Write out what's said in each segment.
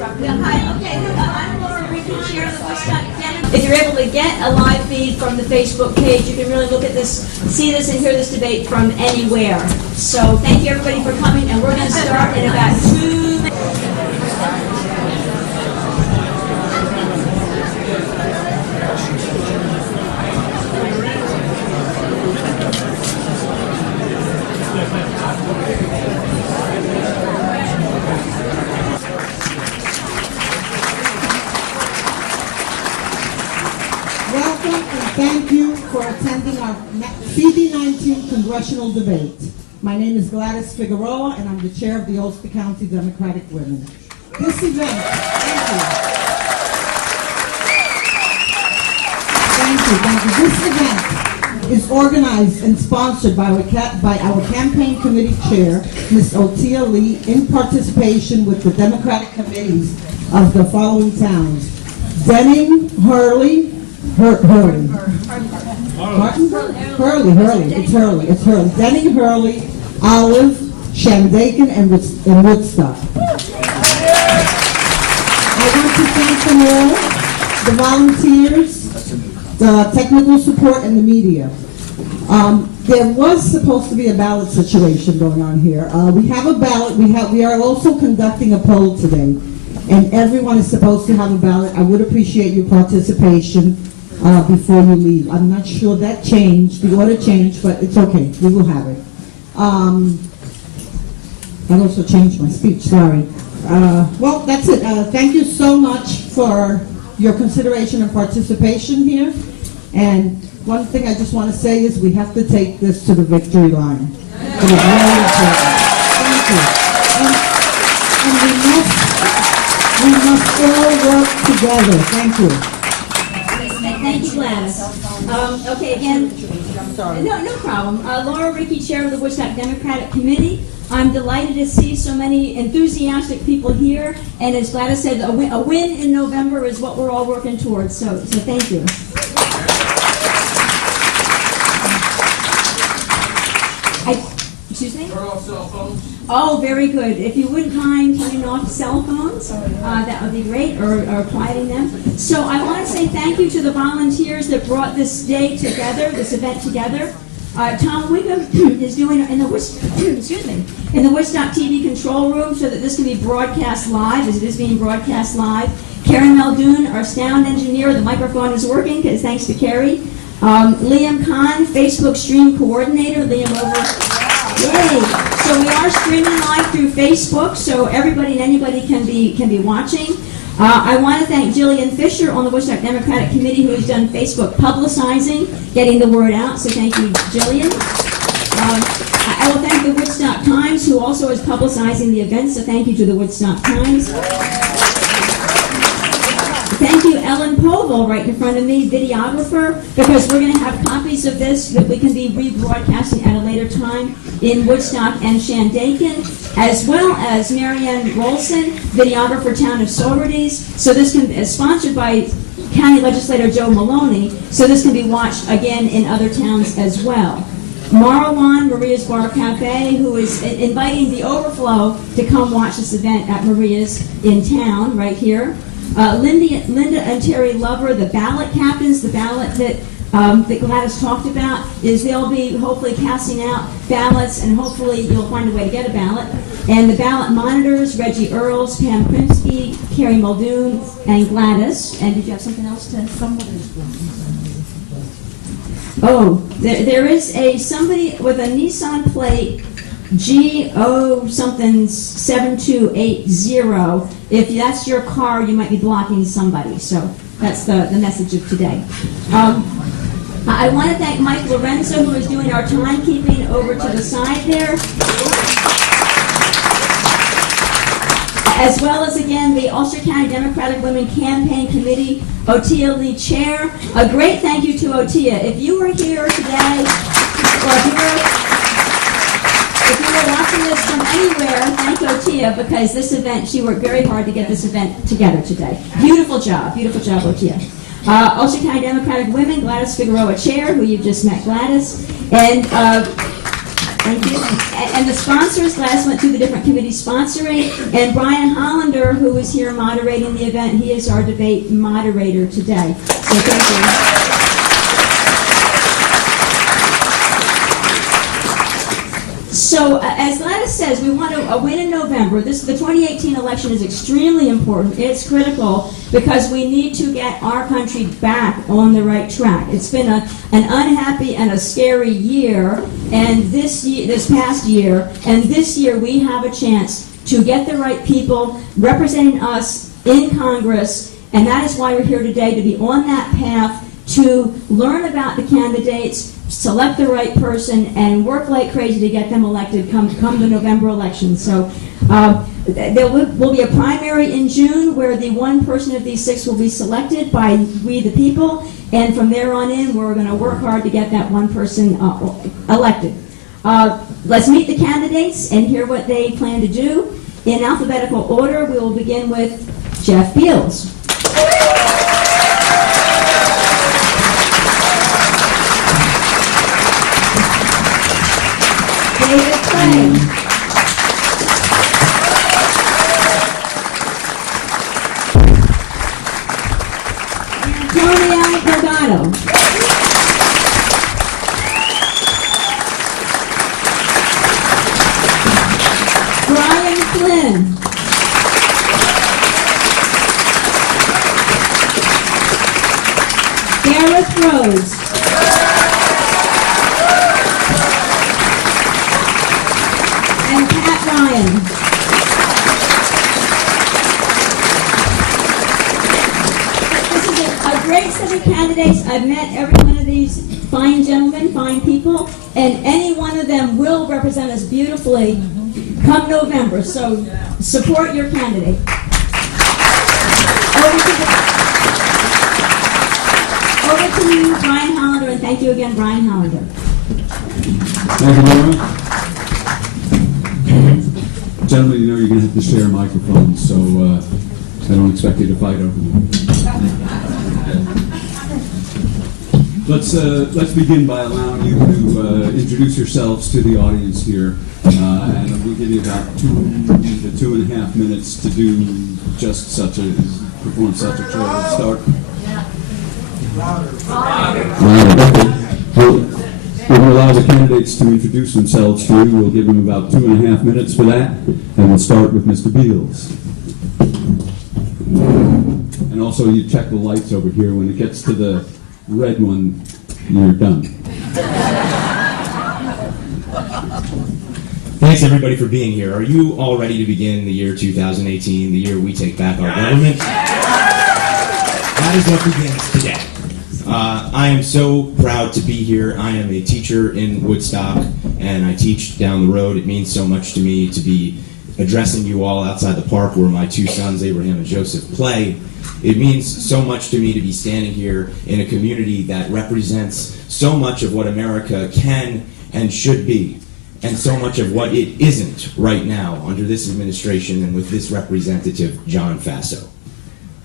Hi, okay, I'm Laura Ricky, chair of the Woodstock Democrat. If you're able to get a live feed from the Facebook page, you can really look at this, see this, and hear this debate from anywhere. So thank you everybody for coming, and we're going to start in about 2 minutes. Thank you for attending our CD19 Congressional debate. My name is Gladys Figueroa, and I'm the chair of the Ulster County Democratic Women. This event, thank you. This event is organized and sponsored by our campaign committee chair, Ms. Otia Lee, in participation with the Democratic committees of the following towns: Denning, Hurley, Hurley. It's Hurley. Denning, Hurley, Olive, Shandaken, and Woodstock. I want to thank them all, the volunteers, the technical support, and the media. There was supposed to be a ballot situation going on here. We have a ballot. We are also conducting a poll today, and everyone is supposed to have a ballot. I would appreciate your participation before you leave. I'm not sure that changed. The order changed, but it's okay. We will have it. I also changed my speech. Sorry. Well, that's it. Thank you so much for your consideration and participation here. And one thing I just want to say is we have to take this to the victory line. It is very important. Thank you. And we must all work together. Thank you. Thank you, Gladys. Okay, again, no problem. Laura Ricky, chair of the Woodstock Democratic Committee. I'm delighted to see so many enthusiastic people here, and as Gladys said, a win in November is what we're all working towards, so thank you. Excuse me? Turn off cell phones. Oh, very good. If you wouldn't mind turning off cell phones, that would be great, or quieting them. So I want to say thank you to the volunteers that brought this day together, this event together. Tom Wiggum is doing in the in the Woodstock TV control room so that this can be broadcast live, as it is being broadcast live. Karen Muldoon, our sound engineer, the microphone is working, because thanks to Carrie. Liam Kahn, Facebook stream coordinator. Liam over. Yay! So we are streaming live through Facebook, so everybody and anybody can be watching. I want to thank Jillian Fisher on the Woodstock Democratic Committee, who has done Facebook publicizing, getting the word out, so thank you, Jillian. I will thank the Woodstock Times, who also is publicizing the event, so thank you to the Woodstock Times. Thank you, Ellen Povell, right in front of me, videographer, because we're going to have copies of this that we can be rebroadcasting at a later time in Woodstock and Shandaken, as well as Marianne Rolson, videographer, Town of Saugerties. So this is sponsored by County Legislator Joe Maloney, so this can be watched again in other towns as well. Marwan, Maria's Bar Cafe, who is inviting the overflow to come watch this event at Maria's in town, right here. Linda and Terry Lover, the ballot captains, the ballot that Gladys talked about, is they'll be hopefully passing out ballots, and hopefully you'll find a way to get a ballot. And the ballot monitors, Reggie Earls, Pam Krimsky, Carrie Muldoon, and Gladys. And did you have something else to come with? Oh, there is somebody with a Nissan plate, GO something 7280. If that's your car, you might be blocking somebody. So that's the message of today. I want to thank Mike Lorenzo, who is doing our timekeeping over to the side there. As well as, again, the Ulster County Democratic Women Campaign Committee, Otia Lee Chair. A great thank you to Otia. If you were here today, or if you were watching this from anywhere, thank Otia, because this event, she worked very hard to get this event together today. Beautiful job, Otia. Ulster County Democratic Women, Gladys Figueroa Chair, who you've just met, Gladys. And Thank you. And the sponsors, last went through the different committees sponsoring, and Brian Hollander, who is here moderating the event, he is our debate moderator today. So thank you. So, as Gladys says, we want a win in November. The 2018 election is extremely important. It's critical because we need to get our country back on the right track. It's been an unhappy and a scary year, and this past year, and this year we have a chance to get the right people representing us in Congress, and that is why we're here today, to be on that path to learn about the candidates, select the right person, and work like crazy to get them elected come the November election. So there will be a primary in June where the one person of these 6 will be selected by we the people, and from there on in we're going to work hard to get that one person elected. Let's meet the candidates and hear what they plan to do. In alphabetical order, we will begin with Jeff Beals. David Clay. Andrea DELGADO. Brian Flynn. Gareth Rose. Candidates. I've met every one of these fine gentlemen, fine people, and any one of them will represent us beautifully come November. So support your candidate. Over to you, Brian Hollander, and thank you again, Brian Hollander. Thank you very much. Gentlemen, you know you're going to have to share microphones, so I don't expect you to fight over them. Let's begin by allowing you to introduce yourselves to the audience here, and we'll give you about 2 to 2.5 minutes to do just perform such a show. Let's start. We're going to allow the candidates to introduce themselves to you. We'll give them about 2.5 minutes for that, and we'll start with Mr. Beals. And also, you check the lights over here. When it gets to the red one, you're done. Thanks everybody for being here. Are you all ready to begin the year 2018, the year we take back our government? That is what begins today. I am so proud to be here. I am a teacher in Woodstock, and I teach down the road. It means so much to me to be addressing you all outside the park where my 2 sons, Abraham and Joseph, play. It means so much to me to be standing here in a community that represents so much of what America can and should be, and so much of what it isn't right now under this administration and with this representative, John Faso.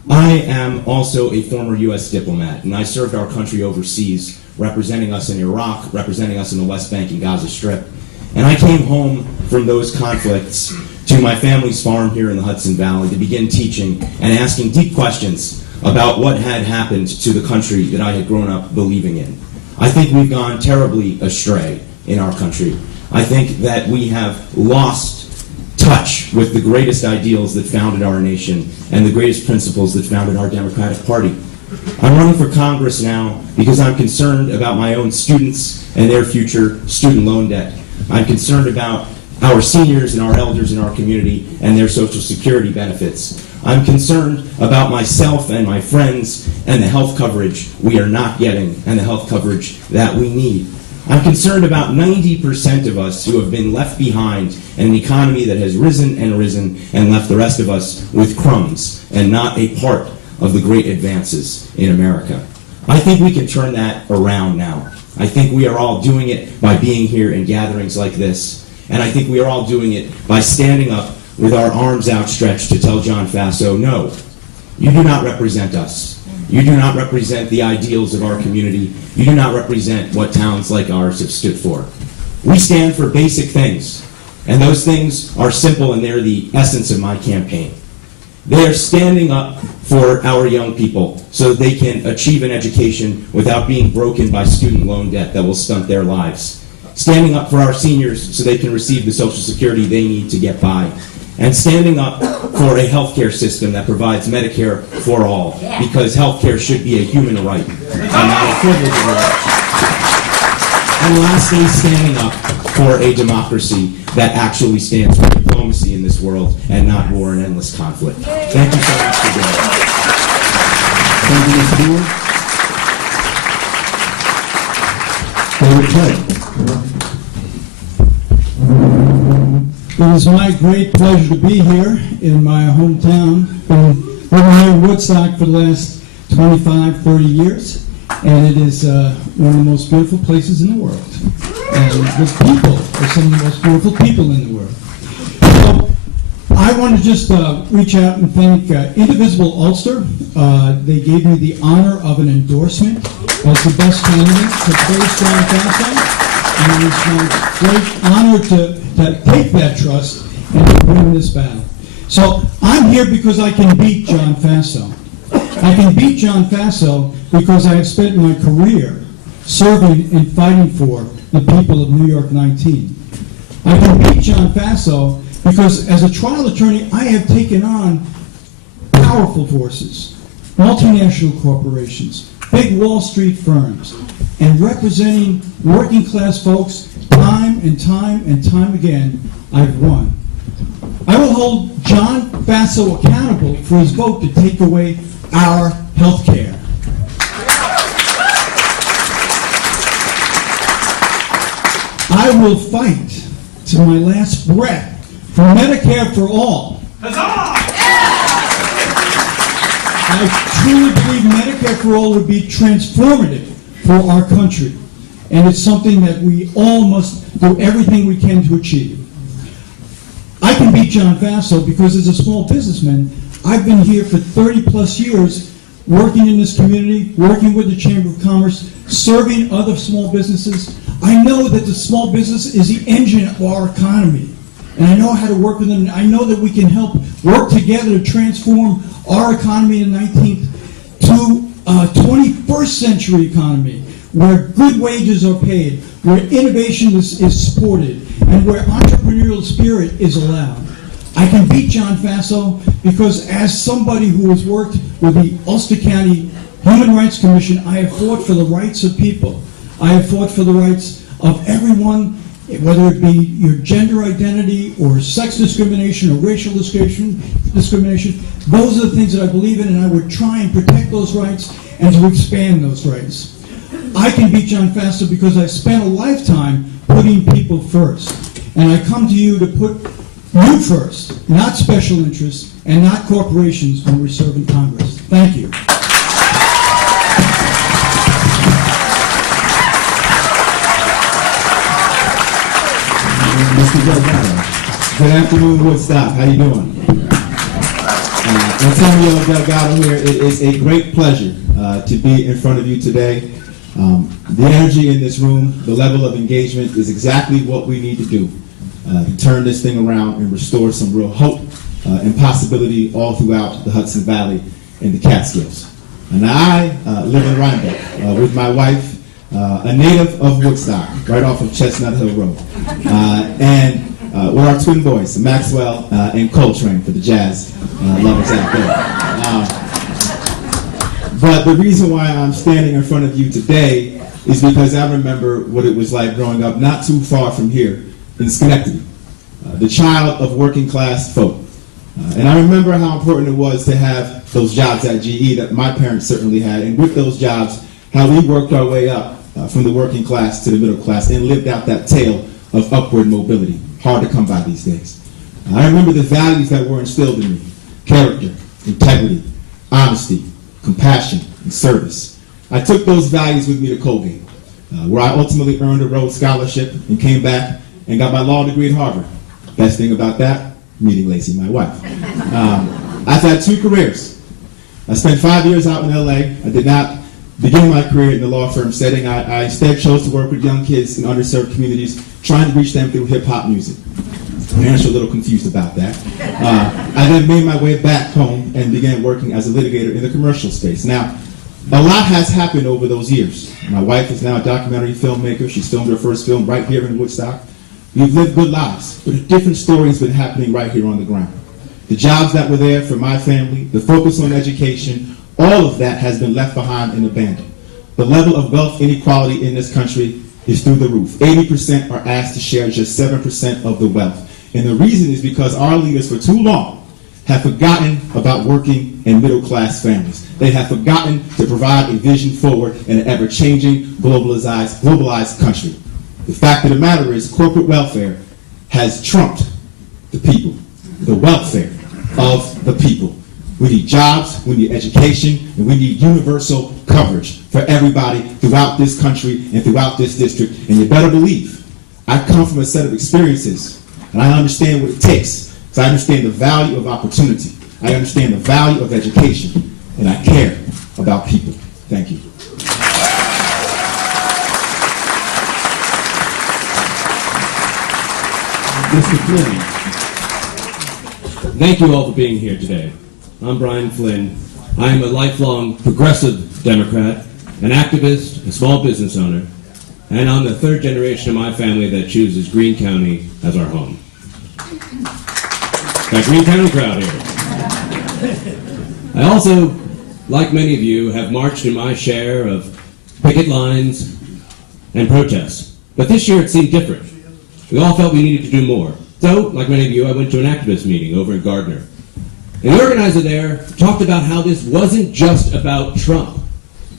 I am also a former U.S. diplomat, and I served our country overseas, representing us in Iraq, representing us in the West Bank and Gaza Strip. And I came home from those conflicts to my family's farm here in the Hudson Valley to begin teaching and asking deep questions about what had happened to the country that I had grown up believing in. I think we've gone terribly astray in our country. I think that we have lost touch with the greatest ideals that founded our nation and the greatest principles that founded our Democratic Party. I'm running for Congress now because I'm concerned about my own students and their future student loan debt. I'm concerned about our seniors and our elders in our community and their Social Security benefits. I'm concerned about myself and my friends and the health coverage we are not getting and the health coverage that we need. I'm concerned about 90% of us who have been left behind in an economy that has risen and risen and left the rest of us with crumbs and not a part of the great advances in America. I think we can turn that around now. I think we are all doing it by being here in gatherings like this. And I think we are all doing it by standing up with our arms outstretched to tell John Faso, no, you do not represent us. You do not represent the ideals of our community. You do not represent what towns like ours have stood for. We stand for basic things, and those things are simple, and they're the essence of my campaign. They are standing up for our young people so that they can achieve an education without being broken by student loan debt that will stunt their lives. Standing up for our seniors so they can receive the Social Security they need to get by. And standing up for a healthcare system that provides Medicare for all, because healthcare should be a human right and not a privilege of right. And lastly, standing up for a democracy that actually stands for diplomacy in this world and not war and endless conflict. Thank you so much for being here. Thank you, Mr. Moore. David Clay. It is my great pleasure to be here in my hometown. Been living here in Woodstock for the last 25, 30 years, and it is one of the most beautiful places in the world. And the people are some of the most beautiful people in the world. So I want to just reach out and thank Indivisible Ulster. They gave me the honor of an endorsement as the best candidate for very strong Faso. And it's my great honor to take that trust and to win this battle. So I'm here because I can beat John Faso. I can beat John Faso because I have spent my career serving and fighting for the people of New York 19. I can beat John Faso because as a trial attorney, I have taken on powerful forces, multinational corporations, big Wall Street firms, and representing working class folks time and time and time again, I've won. I will hold John Faso accountable for his vote to take away our health care. I will fight to my last breath for Medicare for all. I truly believe Medicare for all would be transformative for our country. And it's something that we all must do everything we can to achieve. I can beat John Faso because as a small businessman, I've been here for 30 plus years working in this community, working with the Chamber of Commerce, serving other small businesses. I know that the small business is the engine of our economy. And I know how to work with them. I know that we can help work together to transform our economy in the 19th to a 21st century economy where good wages are paid, where innovation is supported, and where entrepreneurial spirit is allowed. I can beat John Faso because as somebody who has worked with the Ulster County Human Rights Commission, I have fought for the rights of people. I have fought for the rights of everyone, whether it be your gender identity or sex discrimination or racial discrimination. Those are the things that I believe in, and I would try and protect those rights and to expand those rights. I can beat John Faso because I've spent a lifetime putting people first. And I come to you to put you first, not special interests and not corporations when we serve in Congress. Thank you. Mr. Delgado. Good afternoon, Woodstock. How you doing? Antonio Delgado here. It is a great pleasure to be in front of you today. The energy in this room, the level of engagement is exactly what we need to do to turn this thing around and restore some real hope and possibility all throughout the Hudson Valley and the Catskills. And I live in Rhinebeck with my wife, a native of Woodstock, right off of Chestnut Hill Road. And with our twin boys, Maxwell and Coltrane, for the jazz lovers out there. But the reason why I'm standing in front of you today is because I remember what it was like growing up not too far from here in Schenectady, the child of working class folk. And I remember how important it was to have those jobs at GE that my parents certainly had, and with those jobs, how we worked our way up from the working class to the middle class and lived out that tale of upward mobility. Hard to come by these days. I remember the values that were instilled in me: character, integrity, honesty, compassion, and service. I took those values with me to Colgate, where I ultimately earned a Rhodes Scholarship and came back and got my law degree at Harvard. Best thing about that, meeting Lacey, my wife. I've had two careers. I spent 5 years out in LA. I did not begin my career in the law firm setting, I instead chose to work with young kids in underserved communities, trying to reach them through hip-hop music. Parents are a little confused about that. I then made my way back home and began working as a litigator in the commercial space. Now, a lot has happened over those years. My wife is now a documentary filmmaker. She's filmed her first film right here in Woodstock. We've lived good lives, but a different story has been happening right here on the ground. The jobs that were there for my family, the focus on education, all of that has been left behind and abandoned. The level of wealth inequality in this country is through the roof. 80% are asked to share just 7% of the wealth. And the reason is because our leaders for too long have forgotten about working and middle-class families. They have forgotten to provide a vision forward in an ever-changing, globalized country. The fact of the matter is corporate welfare has trumped the people, the welfare of the people. We need jobs, we need education, and we need universal coverage for everybody throughout this country and throughout this district. And you better believe, I come from a set of experiences, and I understand what it takes, because I understand the value of opportunity. I understand the value of education, and I care about people. Thank you. Mr. Flynn. Thank you all for being here today. I'm Brian Flynn. I am a lifelong progressive Democrat, an activist, a small business owner, and I'm the third generation of my family that chooses Greene County as our home. Got Greene County crowd here. I also, like many of you, have marched in my share of picket lines and protests. But this year it seemed different. We all felt we needed to do more. So, like many of you, I went to an activist meeting over in Gardner. And the organizer there talked about how this wasn't just about Trump.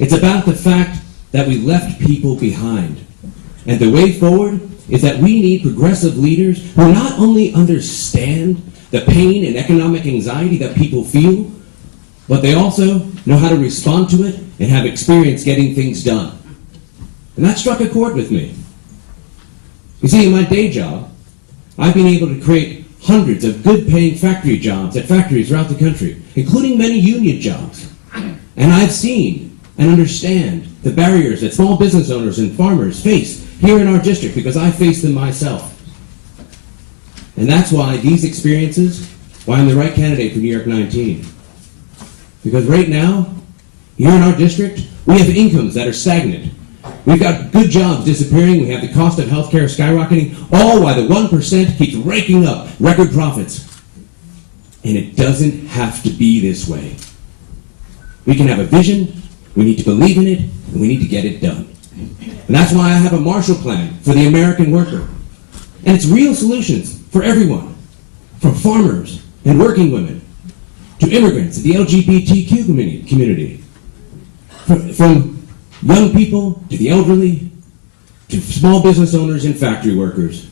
It's about the fact that we left people behind. And the way forward is that we need progressive leaders who not only understand the pain and economic anxiety that people feel, but they also know how to respond to it and have experience getting things done. And that struck a chord with me. You see, in my day job, I've been able to create hundreds of good-paying factory jobs at factories throughout the country, including many union jobs. And I've seen and understand the barriers that small business owners and farmers face here in our district, because I face them myself. And that's why these experiences, why I'm the right candidate for New York 19. Because right now, here in our district, we have incomes that are stagnant. We've got good jobs disappearing, we have the cost of health care skyrocketing, all while the 1% keeps raking up record profits. And it doesn't have to be this way. We can have a vision, we need to believe in it, and we need to get it done. And that's why I have a Marshall Plan for the American worker. And it's real solutions for everyone, from farmers and working women, to immigrants, the LGBTQ community, from young people to the elderly, to small business owners and factory workers.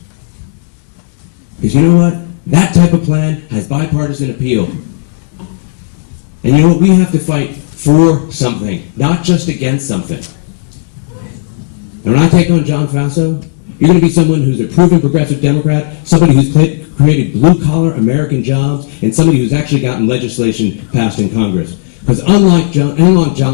Because you know what? That type of plan has bipartisan appeal. And you know what? We have to fight for something, not just against something. And when I take on John Faso, you're going to be someone who's a proven progressive Democrat, somebody who's created blue-collar American jobs, and somebody who's actually gotten legislation passed in Congress. Because unlike John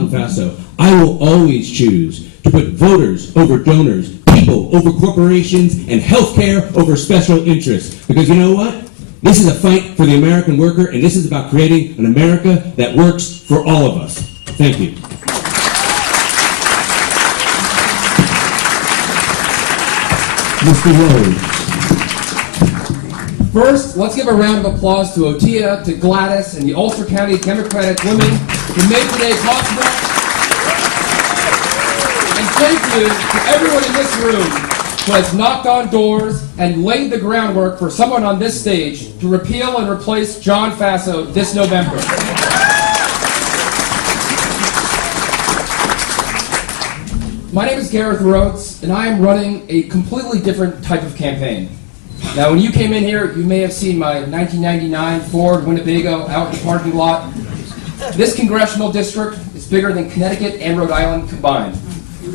Faso, I will always choose to put voters over donors, people over corporations, and health care over special interests. Because you know what? This is a fight for the American worker, and this is about creating an America that works for all of us. Thank you. Mr. Rhodes. First, let's give a round of applause to Otia, to Gladys, and the Ulster County Democratic women who made today possible. And thank you to everyone in this room who has knocked on doors and laid the groundwork for someone on this stage to repeal and replace John Faso this November. My name is Gareth Rhodes, and I am running a completely different type of campaign. Now, when you came in here, you may have seen my 1999 Ford Winnebago out in the parking lot. This congressional district is bigger than Connecticut and Rhode Island combined.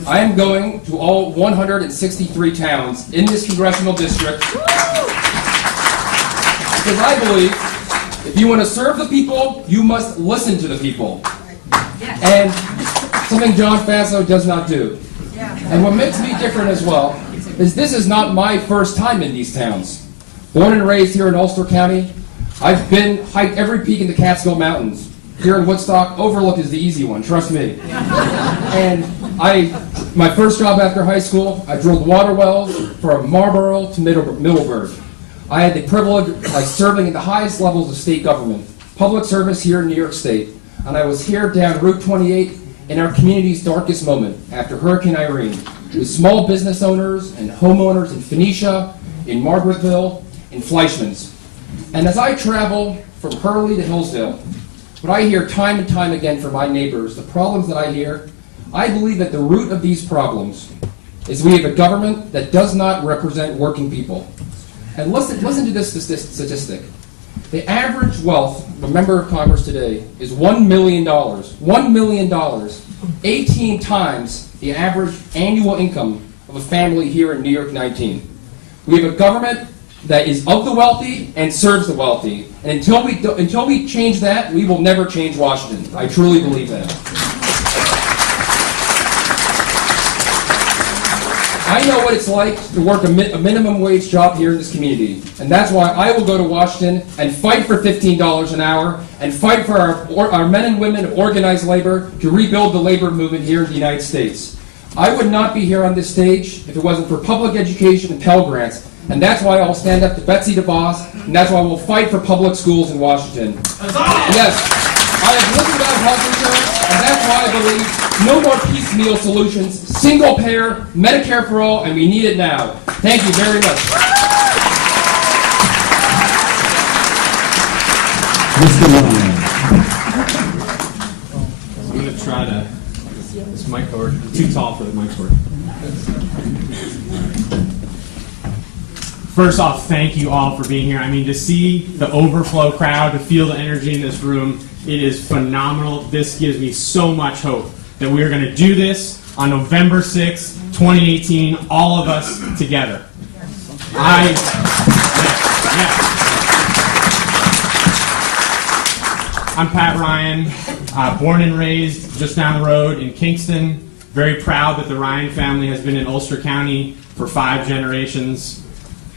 I am going to all 163 towns in this congressional district because I believe if you want to serve the people, you must listen to the people. And so something John Faso does not do. And what makes me different as well is this is not my first time in these towns. Born and raised here in Ulster County, I've hiked every peak in the Catskill Mountains. Here in Woodstock, Overlook is the easy one, trust me. And my first job after high school, I drilled water wells from Marlborough to Middleburg. I had the privilege of serving at the highest levels of state government, public service here in New York State. And I was here down Route 28 in our community's darkest moment after Hurricane Irene, with small business owners and homeowners in Phoenicia, in Margaretville, in Fleischmann's. And as I travel from Hurley to Hillsdale, what I hear time and time again from my neighbors, the problems that I hear, I believe that the root of these problems is we have a government that does not represent working people. And listen to this statistic. The average wealth of a member of Congress today is $1 million. $1 million. 18 times the average annual income of a family here in New York 19. We have a government that is of the wealthy and serves the wealthy. And until we change that, we will never change Washington. I truly believe that. I know what it's like to work a minimum wage job here in this community. And that's why I will go to Washington and fight for $15 an hour and fight for our men and women of organized labor to rebuild the labor movement here in the United States. I would not be here on this stage if it wasn't for public education and Pell Grants. And that's why I'll stand up to Betsy DeVos, and that's why we'll fight for public schools in Washington. Yes, I have listened about health insurance, and that's why I believe no more piecemeal solutions, single payer, Medicare for all, and we need it now. Thank you very much. I'm going to try to, this mic cord, too tall for the mic cord. First off, thank you all for being here. I mean, to see the overflow crowd, to feel the energy in this room, it is phenomenal. This gives me so much hope that we are going to do this on November 6th, 2018, all of us together. I'm Pat Ryan, born and raised just down the road in Kingston. Very proud that the Ryan family has been in Ulster County for 5 generations.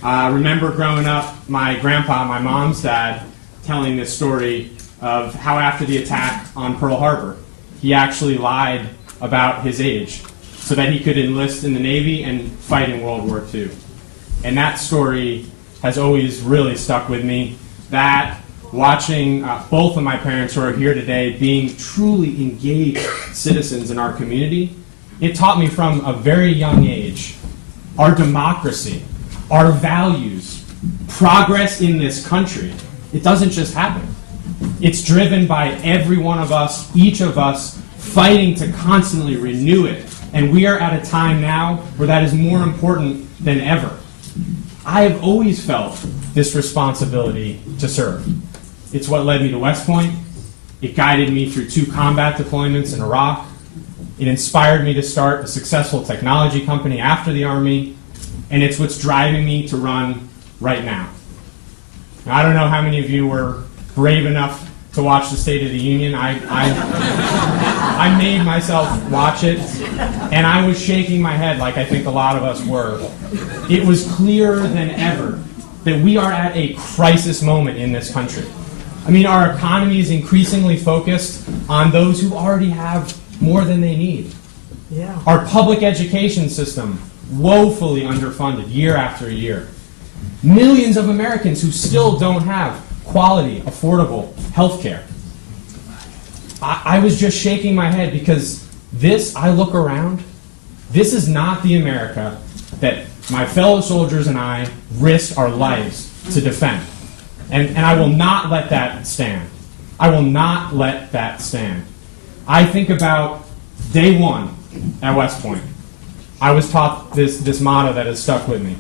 I remember growing up, my grandpa, my mom's dad, telling this story of how after the attack on Pearl Harbor, he actually lied about his age so that he could enlist in the Navy and fight in World War II. And that story has always really stuck with me. That, watching both of my parents who are here today being truly engaged citizens in our community, it taught me from a very young age our democracy, our values, progress in this country, it doesn't just happen. It's driven by every one of us, each of us, fighting to constantly renew it. And we are at a time now where that is more important than ever. I have always felt this responsibility to serve. It's what led me to West Point. It guided me through 2 combat deployments in Iraq. It inspired me to start a successful technology company after the Army. And it's what's driving me to run right now. I don't know how many of you were brave enough to watch the State of the Union. I made myself watch it, and I was shaking my head like I think a lot of us were. It was clearer than ever that we are at a crisis moment in this country. I mean, our economy is increasingly focused on those who already have more than they need. Yeah. Our public education system, woefully underfunded year after year. Millions of Americans who still don't have quality, affordable health care. I was just shaking my head because this, I look around, this is not the America that my fellow soldiers and I risked our lives to defend. And I will not let that stand. I will not let that stand. I think about day 1 at West Point. I was taught this motto that has stuck with me.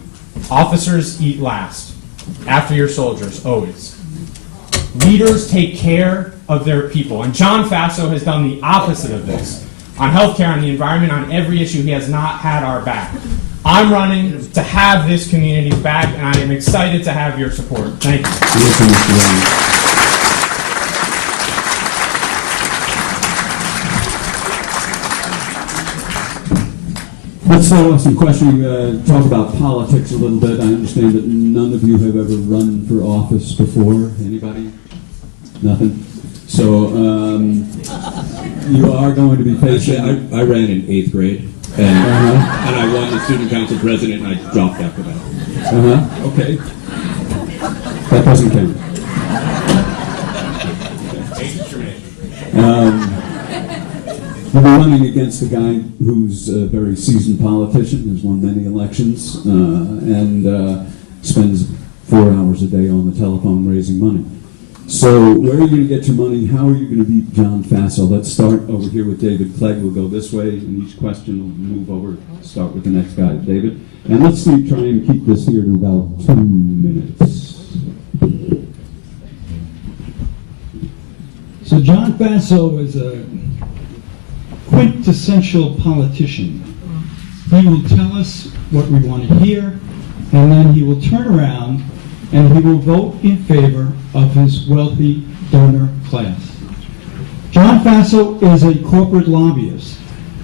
Officers eat last. After your soldiers, always. Leaders take care of their people. And John Faso has done the opposite of this. On healthcare, on the environment, on every issue, he has not had our back. I'm running to have this community's back, and I am excited to have your support. Thank you. Let's start off some questioning. Talk about politics a little bit. I understand that none of you have ever run for office before. Anybody? Nothing? So you are going to be facing... Actually, I ran in 8th grade, and I won the student council president, and I dropped after that. Okay. That doesn't count. You'll be running against a guy who's a very seasoned politician, has won many elections, and spends 4 hours a day on the telephone raising money. So where are you going to get your money? How are you going to beat John Faso? Let's start over here with David Clegg. We'll go this way, and each question will move over. Start with the next guy, David. And let's try and keep this here to about 2 minutes. So John Faso is a quintessential politician. He will tell us what we want to hear, and then he will turn around and he will vote in favor of his wealthy donor class. John Faso is a corporate lobbyist.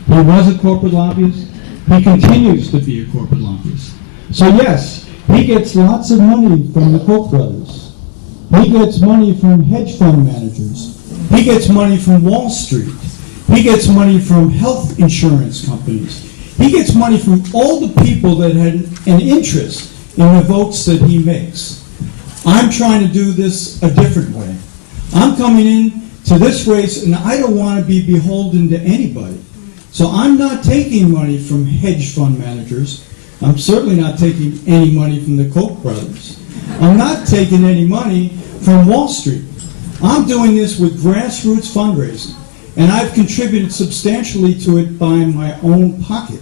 He was a corporate lobbyist. He continues to be a corporate lobbyist. So yes, he gets lots of money from the Koch brothers. He gets money from hedge fund managers. He gets money from Wall Street. He gets money from health insurance companies. He gets money from all the people that had an interest in the votes that he makes. I'm trying to do this a different way. I'm coming in to this race, and I don't want to be beholden to anybody. So I'm not taking money from hedge fund managers. I'm certainly not taking any money from the Koch brothers. I'm not taking any money from Wall Street. I'm doing this with grassroots fundraising, and I've contributed substantially to it by my own pocket,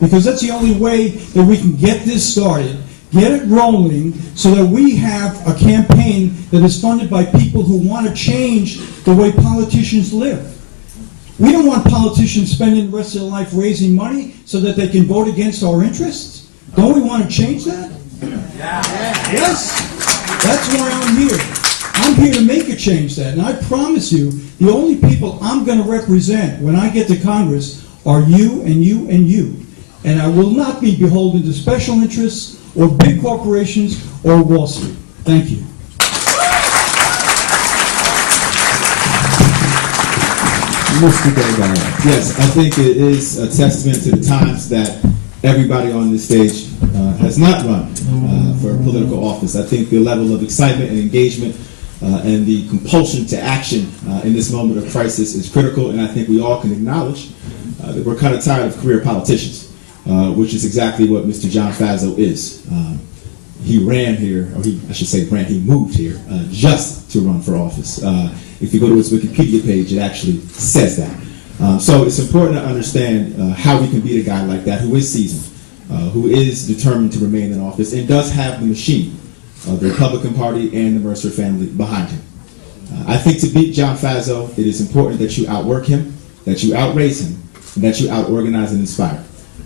because that's the only way that we can get this started, get it rolling, so that we have a campaign that is funded by people who want to change the way politicians live. We don't want politicians spending the rest of their life raising money so that they can vote against our interests. Don't we want to change that? Yes. That's why I'm here. I'm here to make a change that. And I promise you, the only people I'm going to represent when I get to Congress are you and you and you. And I will not be beholden to special interests or big corporations or Wall Street. Thank you. Mr. DELGADO. Yes, I think it is a testament to the times that everybody on this stage has not run for political office. I think the level of excitement and engagement and the compulsion to action in this moment of crisis is critical, and I think we all can acknowledge that we're kind of tired of career politicians, which is exactly what Mr. John Faso is. He ran here, or he moved here just to run for office. If you go to his Wikipedia page, it actually says that. So it's important to understand how we can beat a guy like that who is seasoned, who is determined to remain in office, and does have the machine of the Republican Party and the Mercer family behind him. I think to beat John Faso, it is important that you outwork him, that you outrace him, and that you outorganize and inspire.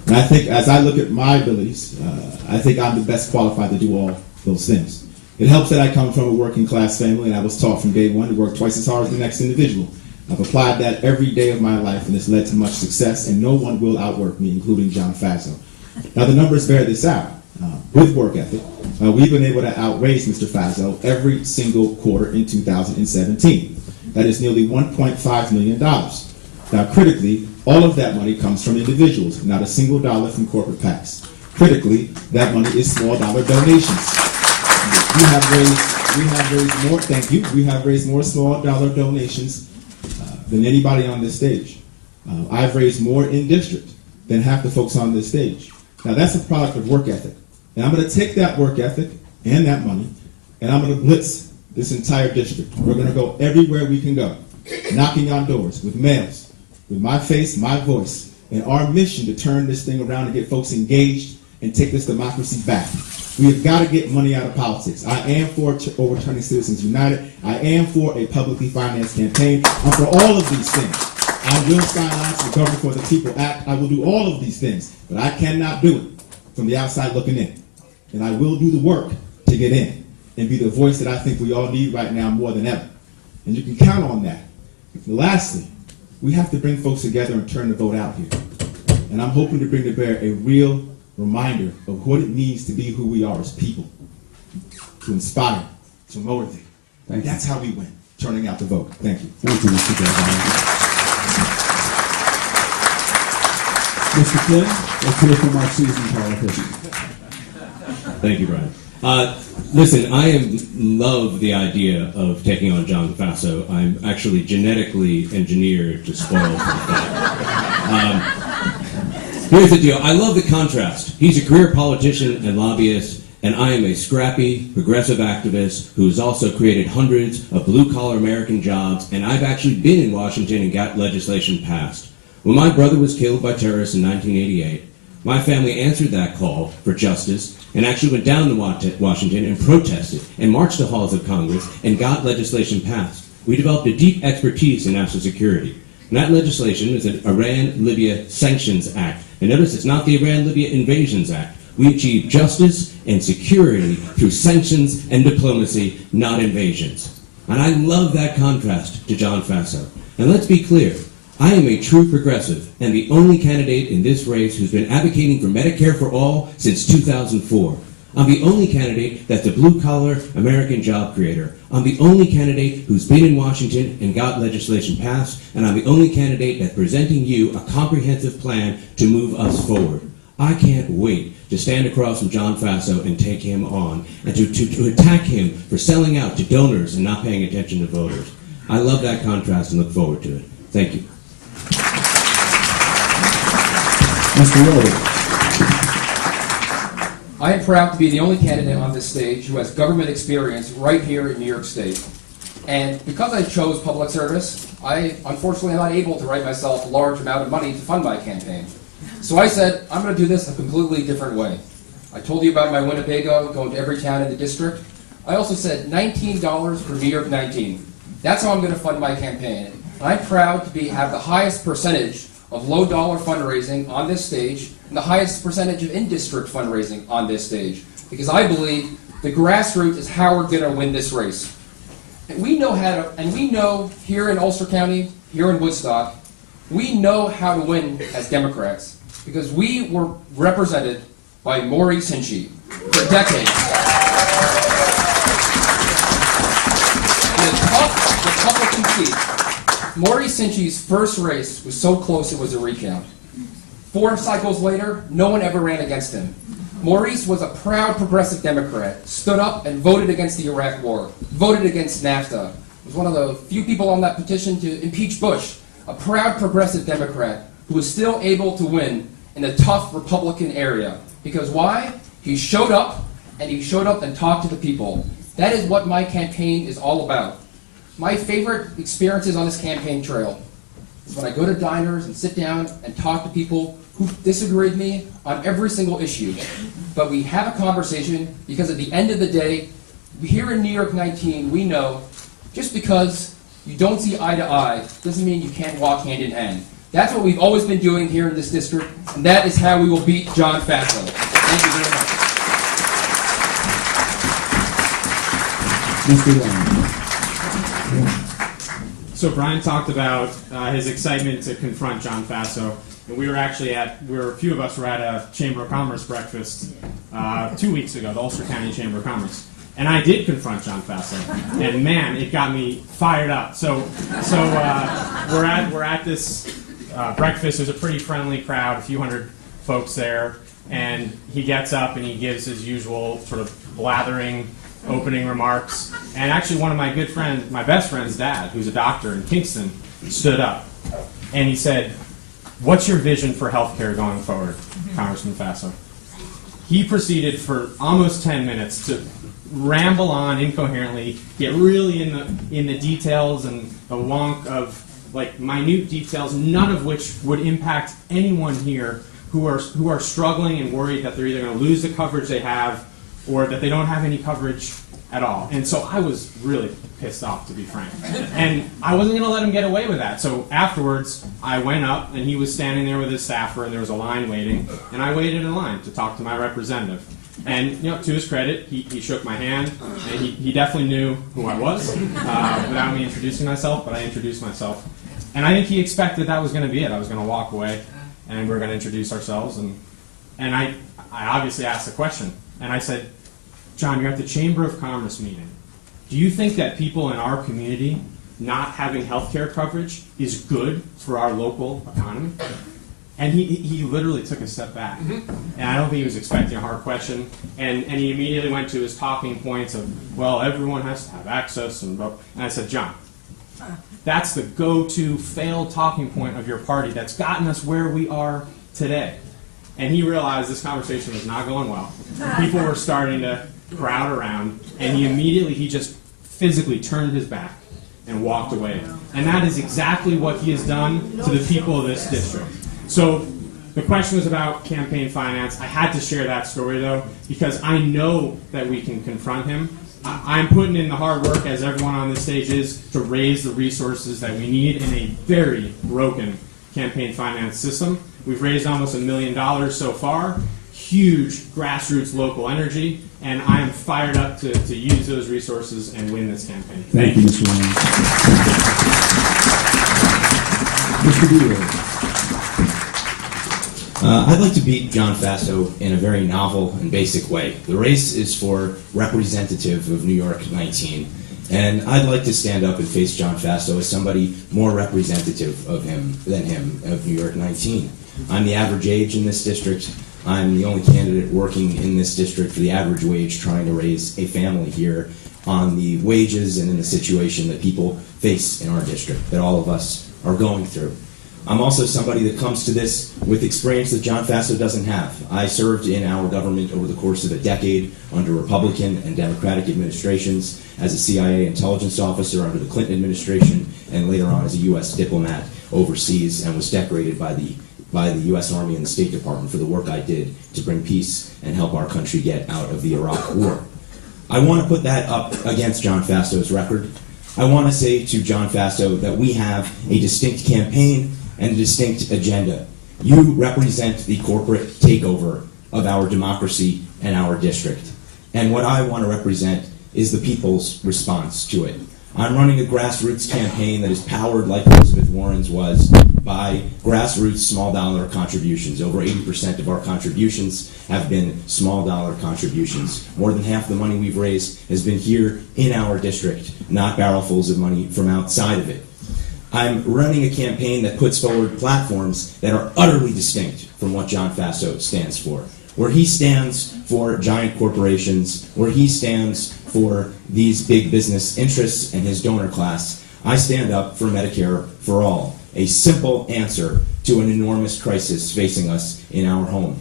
And I think as I look at my abilities, I think I'm the best qualified to do all those things. It helps that I come from a working class family, and I was taught from day one to work twice as hard as the next individual. I've applied that every day of my life, and it's led to much success, and no one will outwork me, including John Faso. Now the numbers bear this out. With work ethic, we've been able to outraise Mr. Faso every single quarter in 2017. That is nearly $1.5 million. Now critically, all of that money comes from individuals, not a single dollar from corporate PACs. Critically, that money is small dollar donations. We have raised more, thank you, we have raised more small dollar donations than anybody on this stage. I've raised more in district than half the folks on this stage. Now that's a product of work ethic. And I'm going to take that work ethic and that money, and I'm going to blitz this entire district. We're going to go everywhere we can go, knocking on doors with mails, with my face, my voice, and our mission to turn this thing around and get folks engaged and take this democracy back. We have got to get money out of politics. I am for overturning Citizens United. I am for a publicly financed campaign. I'm for all of these things. I will sign on to the Government for the People Act. I will do all of these things, but I cannot do it from the outside looking in. And I will do the work to get in and be the voice that I think we all need right now more than ever. And you can count on that. And lastly, we have to bring folks together and turn the vote out here. And I'm hoping to bring to bear a real reminder of what it means to be who we are as people. To inspire, to motivate. Thank you. That's how we win, turning out to vote. Thank you. Thank you, Mr. Delgado. Mr. Flynn, let's hear from our seasoned politician. Thank you, Brian. Listen, I love the idea of taking on John Faso. I'm actually genetically engineered to spoil for that. Here's the deal. I love the contrast. He's a career politician and lobbyist, and I am a scrappy, progressive activist who has also created hundreds of blue-collar American jobs, and I've actually been in Washington and got legislation passed. When my brother was killed by terrorists in 1988, my family answered that call for justice and actually went down to Washington and protested and marched the halls of Congress and got legislation passed. We developed a deep expertise in national security. And that legislation is the Iran-Libya Sanctions Act. And notice it's not the Iran-Libya Invasions Act. We achieved justice and security through sanctions and diplomacy, not invasions. And I love that contrast to John Faso. And let's be clear. I am a true progressive and the only candidate in this race who's been advocating for Medicare for all since 2004. I'm the only candidate that's a blue-collar American job creator. I'm the only candidate who's been in Washington and got legislation passed, and I'm the only candidate that's presenting you a comprehensive plan to move us forward. I can't wait to stand across from John Faso and take him on, and to attack him for selling out to donors and not paying attention to voters. I love that contrast and look forward to it. Thank you. Mr. Rowe. I am proud to be the only candidate on this stage who has government experience right here in New York State. And because I chose public service, I unfortunately am not able to write myself a large amount of money to fund my campaign. So I said, I'm going to do this a completely different way. I told you about my Winnebago, going to every town in the district. I also said $19 for New York 19. That's how I'm going to fund my campaign. And I'm proud to have the highest percentage of low-dollar fundraising on this stage and the highest percentage of in-district fundraising on this stage. Because I believe the grassroots is how we're going to win this race. And we know here in Ulster County, here in Woodstock, we know how to win as Democrats because we were represented by Maurice Hinchey for decades. In a tough Republican seat, Maurice Hinchey's first race was so close it was a recount. 4 cycles later, no one ever ran against him. Maurice was a proud progressive Democrat, stood up and voted against the Iraq War, voted against NAFTA, was one of the few people on that petition to impeach Bush, a proud progressive Democrat who was still able to win in a tough Republican area. Because why? He showed up and talked to the people. That is what my campaign is all about. My favorite experiences on this campaign trail is when I go to diners and sit down and talk to people who disagree with me on every single issue. But we have a conversation because at the end of the day, here in New York 19, we know just because you don't see eye to eye doesn't mean you can't walk hand in hand. That's what we've always been doing here in this district, and that is how we will beat John Faso. Thank you very much. Mr. Long. So Brian talked about his excitement to confront John Faso, and a few of us were at a Chamber of Commerce breakfast 2 weeks ago, the Ulster County Chamber of Commerce, and I did confront John Faso, and man, it got me fired up. So we're at this breakfast. There's a pretty friendly crowd, a few hundred folks there, and he gets up and he gives his usual sort of blathering opening remarks. And actually one of my good friends, my best friend's dad, who's a doctor in Kingston, stood up. And he said, "What's your vision for healthcare going forward, Congressman Faso?" He proceeded for almost 10 minutes to ramble on incoherently, get really in the details and the wonk of like minute details, none of which would impact anyone here who are struggling and worried that they're either going to lose the coverage they have or that they don't have any coverage at all. And so I was really pissed off, to be frank. And I wasn't going to let him get away with that. So afterwards, I went up, and he was standing there with his staffer, and there was a line waiting, and I waited in line to talk to my representative. And to his credit, he shook my hand, and he definitely knew who I was, without me introducing myself, but I introduced myself. And I think he expected that was going to be it. I was going to walk away. and we're going to introduce ourselves. And I obviously asked the question, and I said, John, you're at the Chamber of Commerce meeting. Do you think that people in our community not having health care coverage is good for our local economy? And he literally took a step back. And I don't think he was expecting a hard question. And he immediately went to his talking points of, well, everyone has to have access. And I said, John, that's the go-to failed talking point of your party that's gotten us where we are today. And he realized this conversation was not going well. People were starting to crowd around. And he just physically turned his back and walked away. And that is exactly what he has done to the people of this district. So the question was about campaign finance. I had to share that story, though, because I know that we can confront him. I'm putting in the hard work, as everyone on this stage is, to raise the resources that we need in a very broken campaign finance system. We've raised almost $1 million so far, huge grassroots local energy, and I am fired up to use those resources and win this campaign. Thank you, Mr. Williams. Mr. Bureau. I'd like to beat John Faso in a very novel and basic way. The race is for representative of New York 19, and I'd like to stand up and face John Faso as somebody more representative of him than him of New York 19. I'm the average age in this district. I'm the only candidate working in this district for the average wage, trying to raise a family here on the wages and in the situation that people face in our district, that all of us are going through. I'm also somebody that comes to this with experience that John Faso doesn't have. I served in our government over the course of a decade under Republican and Democratic administrations as a CIA intelligence officer under the Clinton administration, and later on as a U.S. diplomat overseas, and was decorated by the U.S. Army and the State Department for the work I did to bring peace and help our country get out of the Iraq War. I want to put that up against John Faso's record. I want to say to John Faso that we have a distinct campaign and a distinct agenda. You represent the corporate takeover of our democracy and our district. And what I want to represent is the people's response to it. I'm running a grassroots campaign that is powered, like Elizabeth Warren's was, by grassroots small dollar contributions. Over 80% of our contributions have been small dollar contributions. More than half the money we've raised has been here in our district, not barrelfuls of money from outside of it. I'm running a campaign that puts forward platforms that are utterly distinct from what John Faso stands for. Where he stands for giant corporations, where he stands for these big business interests and his donor class, I stand up for Medicare for all, a simple answer to an enormous crisis facing us in our home.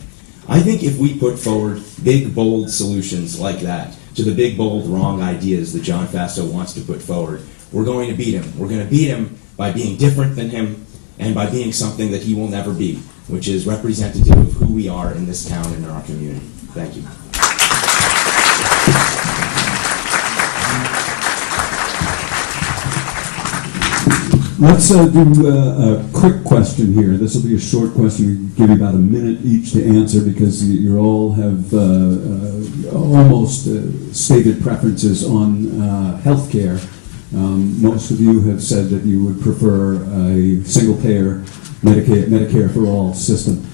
I think if we put forward big, bold solutions like that to the big, bold, wrong ideas that John Faso wants to put forward, we're going to beat him. We're going to beat him by being different than him and by being something that he will never be, which is representative of who we are in this town and in our community. Thank you. Let's do a quick question here. This will be a short question. We give you about a minute each to answer because you all have almost stated preferences on health care. Most of you have said that you would prefer a single-payer Medicare for all system.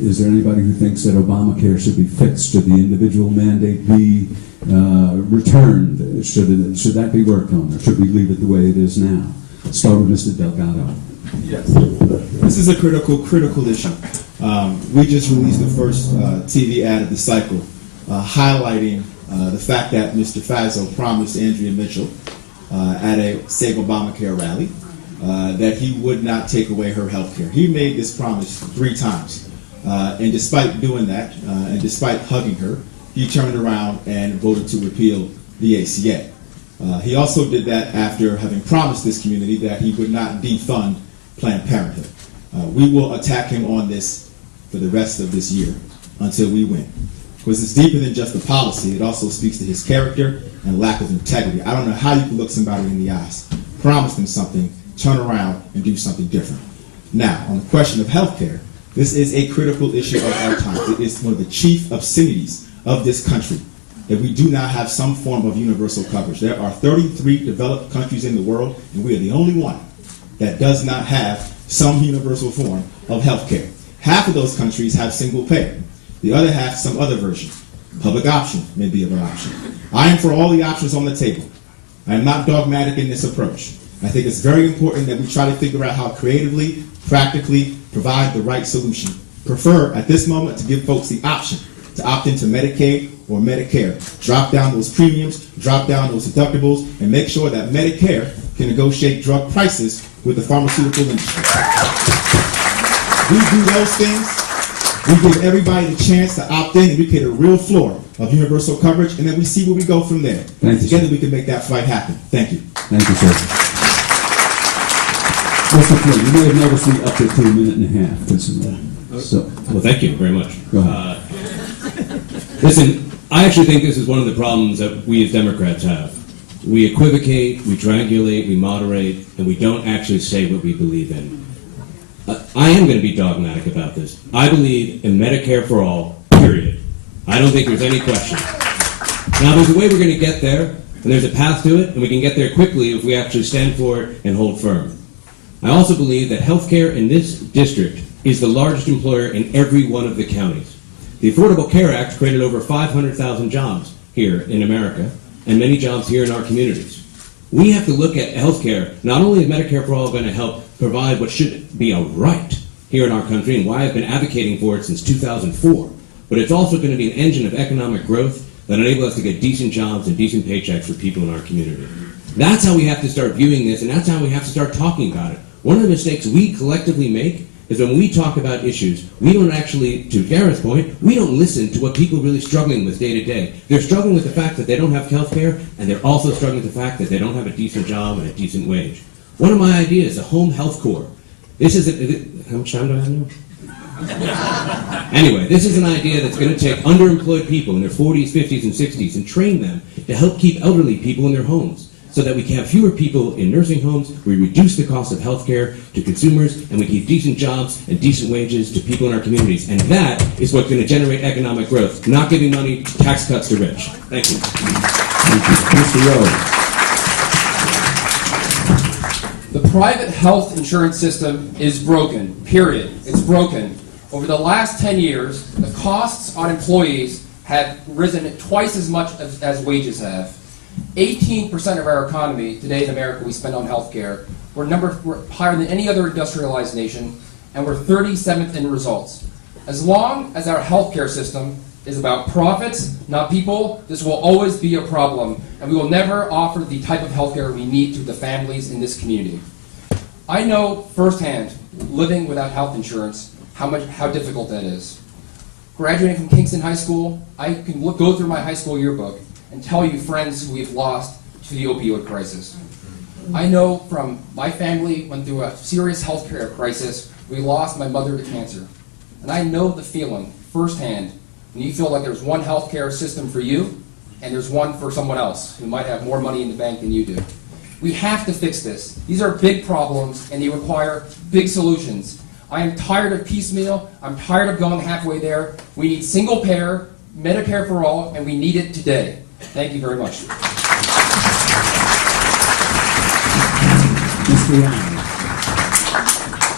Is there anybody who thinks that Obamacare should be fixed? Should the individual mandate be returned? Should that be worked on, or should we leave it the way it is now? Start with Mr. Delgado. Yes. This is a critical issue. We just released the first TV ad of the cycle highlighting the fact that Mr. Faso promised Andrea Mitchell at a Save Obamacare rally that he would not take away her health care. He made this promise 3 times. And despite doing that, and despite hugging her, he turned around and voted to repeal the ACA. He also did that after having promised this community that he would not defund Planned Parenthood. We will attack him on this for the rest of this year until we win. Because it's deeper than just the policy. It also speaks to his character and lack of integrity. I don't know how you can look somebody in the eyes, promise them something, turn around and do something different. Now, on the question of health care, this is a critical issue of our times. It is one of the chief obscenities of this country that we do not have some form of universal coverage. There are 33 developed countries in the world, and we are the only one that does not have some universal form of health care. Half of those countries have single payer. The other half, some other version. Public option may be an option. I am for all the options on the table. I am not dogmatic in this approach. I think it's very important that we try to figure out how creatively, practically provide the right solution. Prefer, at this moment, to give folks the option to opt into Medicaid or Medicare. Drop down those premiums, drop down those deductibles, and make sure that Medicare can negotiate drug prices with the pharmaceutical industry. We do those things, we give everybody the chance to opt in, and we create a real floor of universal coverage, and then we see where we go from there. Thank you, Together sir. we can make that fight happen. Thank you. Thank you, sir. Mr. Flynn, you may have noticed me up there to a minute and a half. Well, thank you very much. Go ahead. Listen, I actually think this is one of the problems that we as Democrats have. We equivocate, we triangulate, we moderate, and we don't actually say what we believe in. I am going to be dogmatic about this. I believe in Medicare for all, period. I don't think there's any question. Now, there's a way we're going to get there, and there's a path to it, and we can get there quickly if we actually stand for it and hold firm. I also believe that healthcare in this district is the largest employer in every one of the counties. The Affordable Care Act created over 500,000 jobs here in America, and many jobs here in our communities. We have to look at healthcare. Not only is Medicare for all going to help provide what should be a right here in our country, and why I've been advocating for it since 2004, but it's also going to be an engine of economic growth that enable us to get decent jobs and decent paychecks for people in our community. That's how we have to start viewing this, and that's how we have to start talking about it. One of the mistakes we collectively make is when we talk about issues, we don't actually, to Gareth's point, we don't listen to what people are really struggling with day to day. They're struggling with the fact that they don't have health care, and they're also struggling with the fact that they don't have a decent job and a decent wage. One of my ideas is a home health corps. This is how much time do I have now? Anyway, this is an idea that's going to take underemployed people in their 40s, 50s, and 60s and train them to help keep elderly people in their homes, so that we can have fewer people in nursing homes, we reduce the cost of health care to consumers, and we keep decent jobs and decent wages to people in our communities. And that is what's going to generate economic growth, not giving money, tax cuts to rich. Thank you. Thank you. Mr. Rhodes. The private health insurance system is broken, period. It's broken. Over the last 10 years, the costs on employees have risen twice as much as wages have. 18% of our economy today in America we spend on healthcare. We're higher than any other industrialized nation, and we're 37th in results. As long as our healthcare system is about profits, not people, this will always be a problem, and we will never offer the type of healthcare we need to the families in this community. I know firsthand, living without health insurance, how difficult that is. Graduating from Kingston High School, I can go through my high school yearbook and tell you friends who we've lost to the opioid crisis. I know from my family went through a serious healthcare crisis. We lost my mother to cancer. And I know the feeling firsthand when you feel like there's one healthcare system for you and there's one for someone else who might have more money in the bank than you do. We have to fix this. These are big problems and they require big solutions. I am tired of piecemeal. I'm tired of going halfway there. We need single payer, Medicare for all, and we need it today. Thank you very much. Mr. Ryan.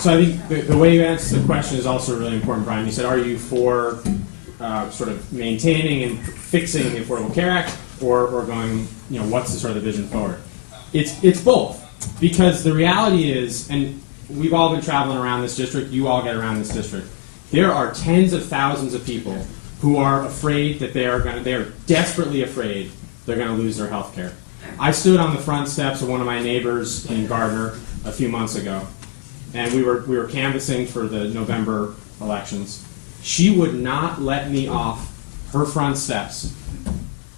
So I think the way you answer the question is also really important, Brian. You said, are you for sort of maintaining and fixing the Affordable Care Act, or going, what's the sort of the vision forward? It's both, because the reality is, and we've all been traveling around this district, you all get around this district, there are tens of thousands of people who are afraid that they are desperately afraid they're going to lose their health care. I stood on the front steps of one of my neighbors in Gardner a few months ago, and we were canvassing for the November elections. She would not let me off her front steps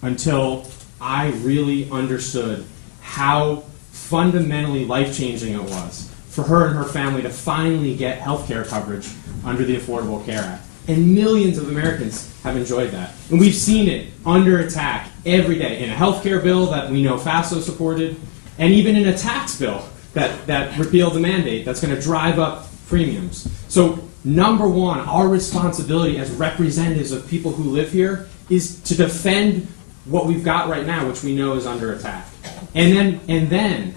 until I really understood how fundamentally life-changing it was for her and her family to finally get health care coverage under the Affordable Care Act. And millions of Americans have enjoyed that. And we've seen it under attack every day in a health care bill that we know Faso supported, and even in a tax bill that repealed the mandate that's going to drive up premiums. So number one, our responsibility as representatives of people who live here is to defend what we've got right now, which we know is under attack. And then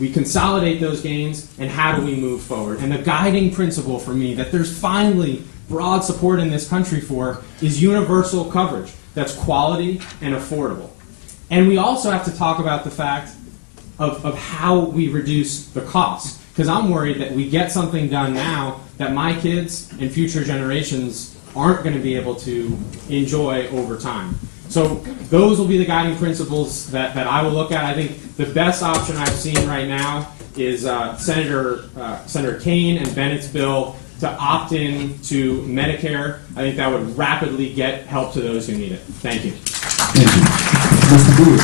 We consolidate those gains, and how do we move forward? And the guiding principle for me that there's finally broad support in this country for is universal coverage that's quality and affordable. And we also have to talk about the fact of how we reduce the costs. Because I'm worried that we get something done now that my kids and future generations aren't going to be able to enjoy over time. So those will be the guiding principles that I will look at. I think the best option I've seen right now is Senator Kaine and Bennett's bill to opt in to Medicare. I think that would rapidly get help to those who need it. Thank you. Thank you. Mr. Bowie.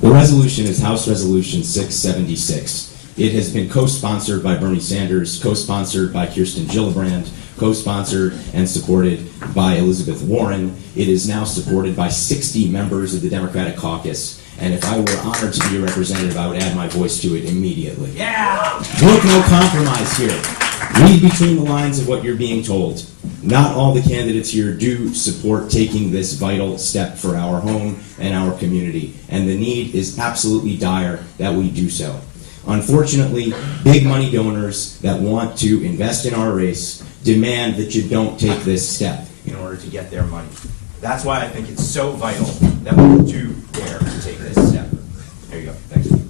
The resolution is House Resolution 676. It has been co-sponsored by Bernie Sanders, co-sponsored by Kirsten Gillibrand, co-sponsored and supported by Elizabeth Warren. It is now supported by 60 members of the Democratic caucus. And if I were honored to be a representative, I would add my voice to it immediately. Yeah! Look, no compromise here. Read between the lines of what you're being told. Not all the candidates here do support taking this vital step for our home and our community. And the need is absolutely dire that we do so. Unfortunately, big money donors that want to invest in our race demand that you don't take this step in order to get their money. That's why I think it's so vital that we do dare to take this step. There you go. Thank you.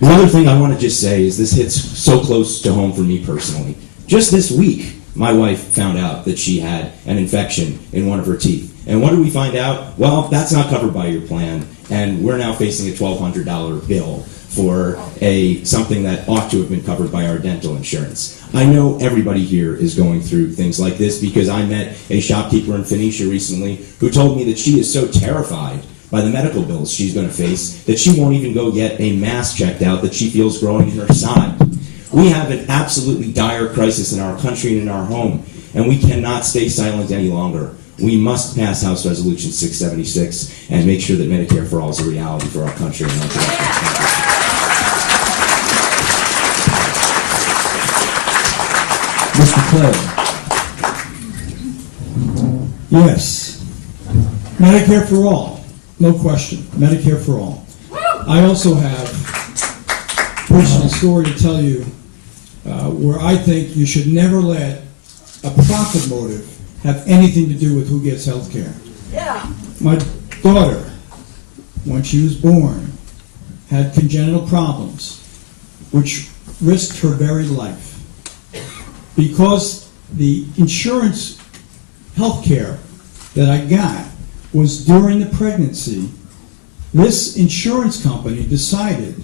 The other thing I want to just say is this hits so close to home for me personally. Just this week, my wife found out that she had an infection in one of her teeth. And what did we find out? Well, that's not covered by your plan, and we're now facing a $1,200 bill for something that ought to have been covered by our dental insurance. I know everybody here is going through things like this because I met a shopkeeper in Phoenicia recently who told me that she is so terrified by the medical bills she's going to face that she won't even go get a mass checked out that she feels growing in her side. We have an absolutely dire crisis in our country and in our home, and we cannot stay silent any longer. We must pass House Resolution 676 and make sure that Medicare for All is a reality for our country and our country. Mr. Clay. Yes. Medicare for all. No question. Medicare for all. I also have a personal story to tell you where I think you should never let a profit motive have anything to do with who gets health care. Yeah. My daughter, when she was born, had congenital problems, which risked her very life. Because the insurance health care that I got was during the pregnancy, this insurance company decided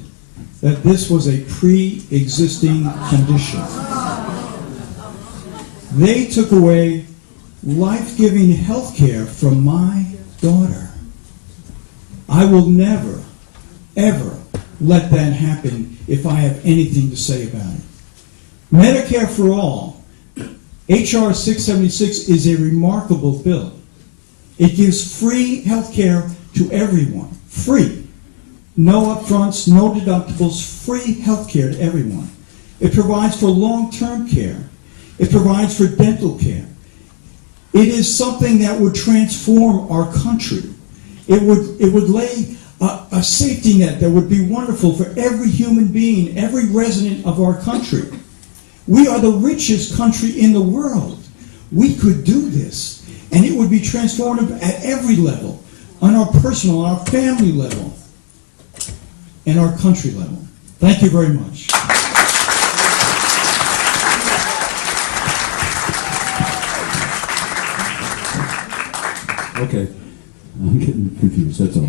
that this was a pre-existing condition. They took away life-giving health care from my daughter. I will never, ever let that happen if I have anything to say about it. Medicare for All, H.R. 676, is a remarkable bill. It gives free health care to everyone. Free. No upfronts, no deductibles, free health care to everyone. It provides for long-term care. It provides for dental care. It is something that would transform our country. It would lay a safety net that would be wonderful for every human being, every resident of our country. We are the richest country in the world. We could do this, and it would be transformative at every level, on our personal, on our family level, and our country level. Thank you very much. Okay, I'm getting confused, that's all.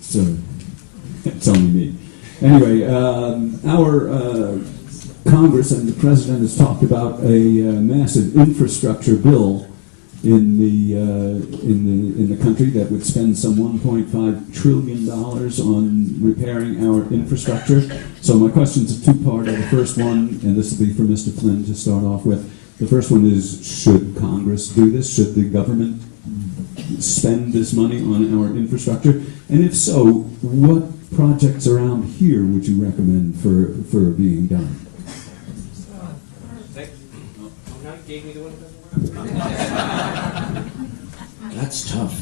So, it's only me. Anyway, our Congress and the President has talked about a massive infrastructure bill in the country that would spend some $1.5 trillion on repairing our infrastructure. So my question's a two-part. The first one, and this will be for Mr. Flynn to start off with. The first one is, should Congress do this? Should the government spend this money on our infrastructure? And if so, what projects around here would you recommend for being done? That's tough.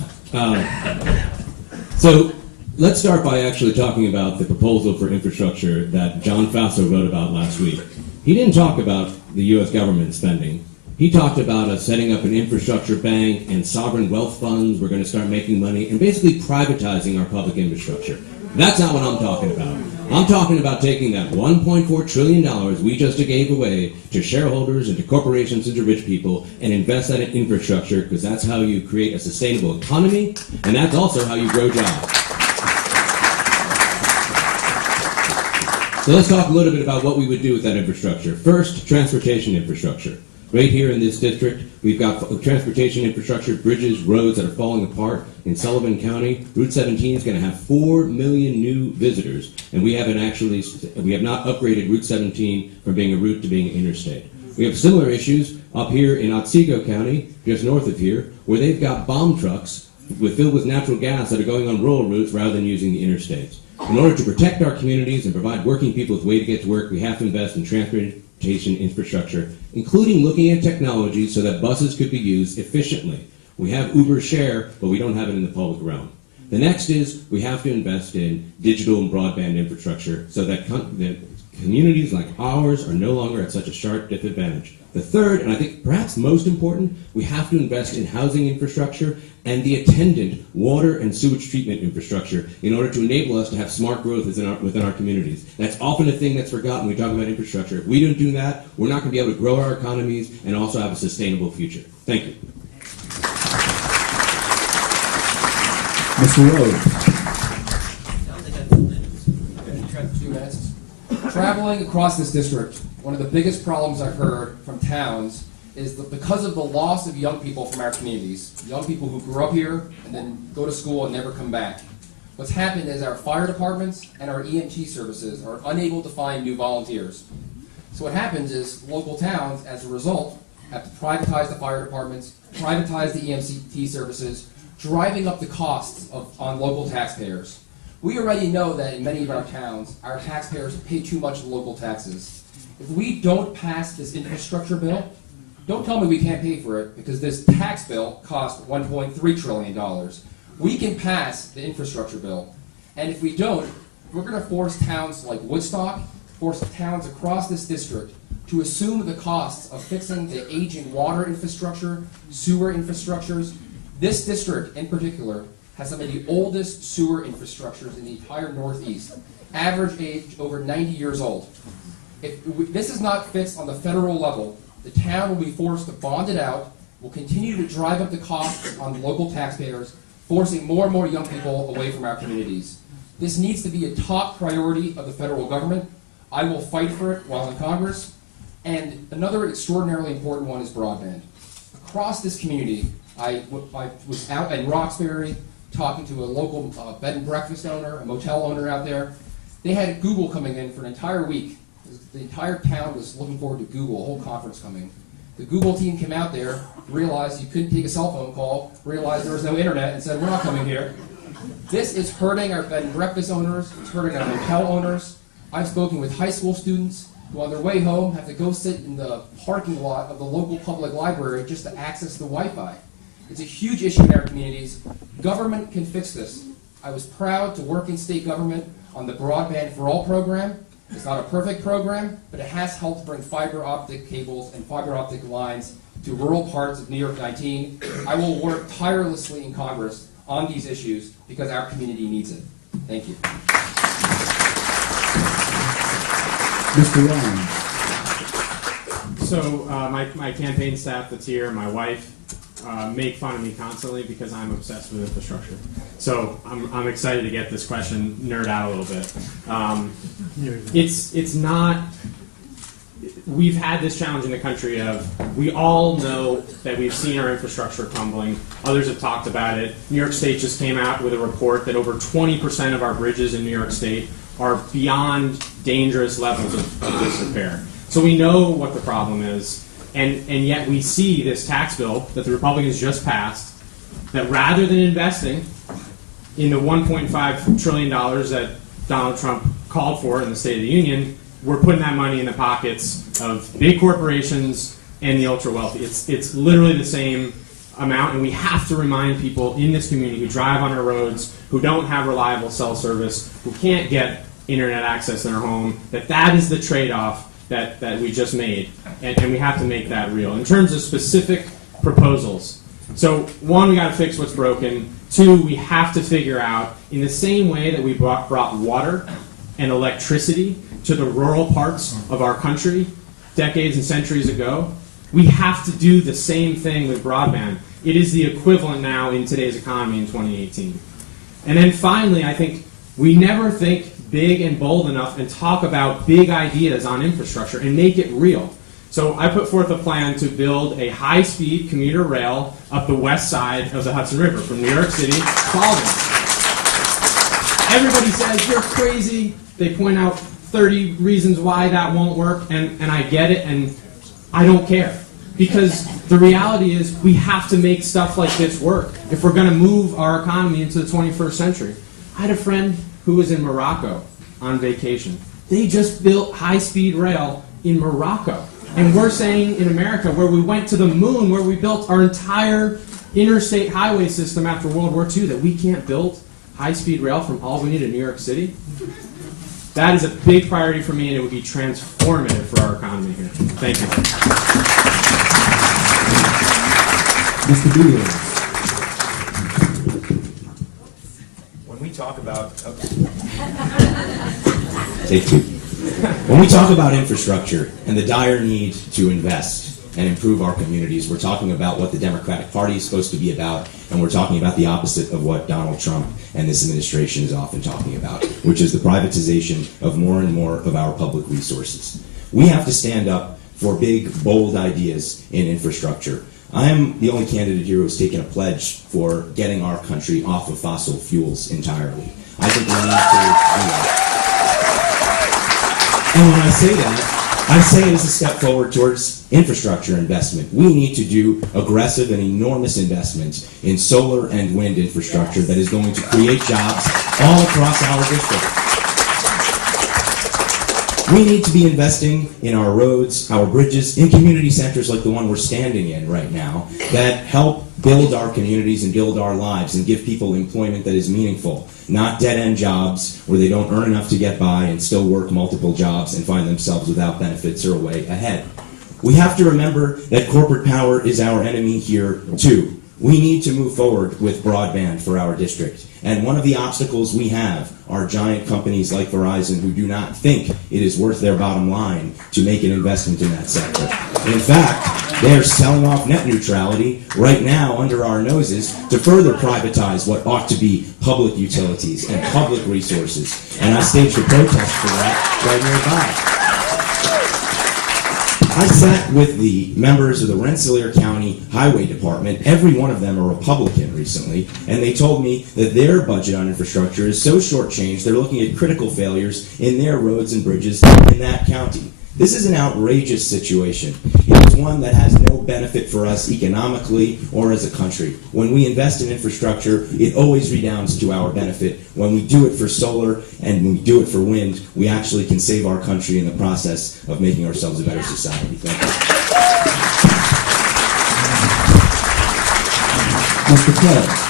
So let's start by actually talking about the proposal for infrastructure that John Faso wrote about last week. He didn't talk about the U.S. government spending. He talked about us setting up an infrastructure bank and sovereign wealth funds. We're going to start making money and basically privatizing our public infrastructure. That's not what I'm talking about. I'm talking about taking that $1.4 trillion we just gave away to shareholders and to corporations and to rich people and invest that in infrastructure, because that's how you create a sustainable economy, and that's also how you grow jobs. So let's talk a little bit about what we would do with that infrastructure. First, transportation infrastructure. Right here in this district, we've got transportation infrastructure, bridges, roads that are falling apart. In Sullivan County, Route 17 is going to have 4 million new visitors, and we have not upgraded Route 17 from being a route to being an interstate. We have similar issues up here in Otsego County, just north of here, where they've got bomb trucks filled with natural gas that are going on rural routes rather than using the interstates. In order to protect our communities and provide working people with a way to get to work, we have to invest in transportation infrastructure, including looking at technology so that buses could be used efficiently. We have Uber Share, but we don't have it in the public realm. The next is we have to invest in digital and broadband infrastructure so that communities like ours are no longer at such a sharp disadvantage. The third, and I think perhaps most important, we have to invest in housing infrastructure and the attendant water and sewage treatment infrastructure in order to enable us to have smart growth within our communities. That's often a thing that's forgotten when we talk about infrastructure. If we don't do that, we're not going to be able to grow our economies and also have a sustainable future. Thank you. Mr. Rhodes. 2 minutes. Traveling across this district, one of the biggest problems I've heard from towns is that because of the loss of young people from our communities, young people who grew up here and then go to school and never come back, what's happened is our fire departments and our EMT services are unable to find new volunteers. So what happens is local towns, as a result, have to privatize the fire departments, privatize the EMT services, driving up the costs on local taxpayers. We already know that in many of our towns, our taxpayers pay too much local taxes. If we don't pass this infrastructure bill, don't tell me we can't pay for it, because this tax bill costs $1.3 trillion. We can pass the infrastructure bill, and if we don't, we're going to force towns like Woodstock, force towns across this district to assume the costs of fixing the aging water infrastructure, sewer infrastructures. This district, in particular, has some of the oldest sewer infrastructures in the entire Northeast, average age over 90 years old. If this is not fixed on the federal level, the town will be forced to bond it out, will continue to drive up the costs on local taxpayers, forcing more and more young people away from our communities. This needs to be a top priority of the federal government. I will fight for it while in Congress. And another extraordinarily important one is broadband. Across this community, I was out in Roxbury talking to a local bed and breakfast owner, a motel owner out there. They had Google coming in for an entire week. The entire town was looking forward to Google, a whole conference coming. The Google team came out there, realized you couldn't take a cell phone call, realized there was no internet, and said, we're not coming here. This is hurting our bed and breakfast owners, it's hurting our motel owners. I've spoken with high school students who on their way home have to go sit in the parking lot of the local public library just to access the Wi-Fi. It's a huge issue in our communities. Government can fix this. I was proud to work in state government on the Broadband for All program. It's not a perfect program, but it has helped bring fiber optic cables and fiber optic lines to rural parts of New York 19. I will work tirelessly in Congress on these issues because our community needs it. Thank you. Mr. Ryan. So my campaign staff that's here, my wife, make fun of me constantly because I'm obsessed with infrastructure. So I'm excited to get this question nerd out a little bit. It's not. We've had this challenge in the country of, we all know that we've seen our infrastructure crumbling. Others have talked about it. New York State just came out with a report that over 20% of our bridges in New York State are beyond dangerous levels of disrepair. So we know what the problem is. And yet we see this tax bill that the Republicans just passed, that rather than investing in the $1.5 trillion that Donald Trump called for in the State of the Union, we're putting that money in the pockets of big corporations and the ultra-wealthy. It's literally the same amount, and we have to remind people in this community who drive on our roads, who don't have reliable cell service, who can't get internet access in their home, that is the trade-off that we just made, and we have to make that real. In terms of specific proposals, so one, we got to fix what's broken. Two, we have to figure out, in the same way that we brought water and electricity to the rural parts of our country decades and centuries ago, we have to do the same thing with broadband. It is the equivalent now in today's economy in 2018. And then finally, I think we never think big and bold enough and talk about big ideas on infrastructure and make it real. So I put forth a plan to build a high-speed commuter rail up the west side of the Hudson River from New York City to Albany. Everybody says, you're crazy. They point out 30 reasons why that won't work, and I get it, and I don't care. Because the reality is we have to make stuff like this work if we're going to move our economy into the 21st century. I had a friend who was in Morocco on vacation. They just built high-speed rail in Morocco. And we're saying in America, where we went to the moon, where we built our entire interstate highway system after World War II, that we can't build high-speed rail from Albany to New York City? That is a big priority for me, and it would be transformative for our economy here. Thank you. Mr. Dooley. When we talk about... Take two. When we talk about infrastructure and the dire need to invest and improve our communities, we're talking about what the Democratic Party is supposed to be about, and we're talking about the opposite of what Donald Trump and this administration is often talking about, which is the privatization of more and more of our public resources. We have to stand up for big, bold ideas in infrastructure. I am the only candidate here who has taken a pledge for getting our country off of fossil fuels entirely. I think we need to do that. And when I say it as a step forward towards infrastructure investment. We need to do aggressive and enormous investments in solar and wind infrastructure that is going to create jobs all across our district. We need to be investing in our roads, our bridges, in community centers like the one we're standing in right now that help build our communities and build our lives and give people employment that is meaningful, not dead-end jobs where they don't earn enough to get by and still work multiple jobs and find themselves without benefits or a way ahead. We have to remember that corporate power is our enemy here too. We need to move forward with broadband for our district. And one of the obstacles we have are giant companies like Verizon who do not think it is worth their bottom line to make an investment in that sector. In fact, they are selling off net neutrality right now under our noses to further privatize what ought to be public utilities and public resources. And I staged a protest for that right nearby. I sat with the members of the Rensselaer County Highway Department. Every one of them are Republican recently, and they told me that their budget on infrastructure is so shortchanged they're looking at critical failures in their roads and bridges in that county. This is an outrageous situation. It is one that has no benefit for us economically or as a country. When we invest in infrastructure, it always redounds to our benefit. When we do it for solar and when we do it for wind, we actually can save our country in the process of making ourselves a better society. Thank you. Mr. Clark.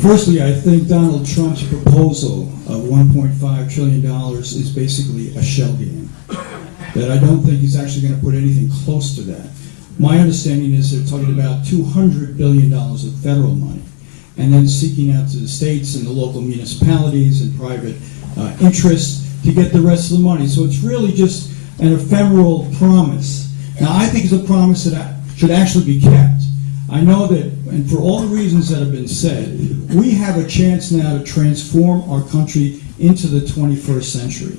Firstly, I think Donald Trump's proposal of $1.5 trillion is basically a shell game. That I don't think he's actually going to put anything close to that. My understanding is they're talking about $200 billion of federal money, and then seeking out to the states and the local municipalities and private interests to get the rest of the money. So it's really just an ephemeral promise. Now, I think it's a promise that should actually be kept. I know that, and for all the reasons that have been said, we have a chance now to transform our country into the 21st century.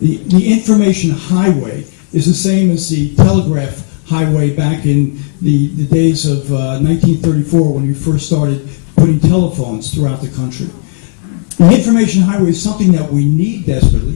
The information highway is the same as the telegraph highway back in the days of 1934 when we first started putting telephones throughout the country. The information highway is something that we need desperately.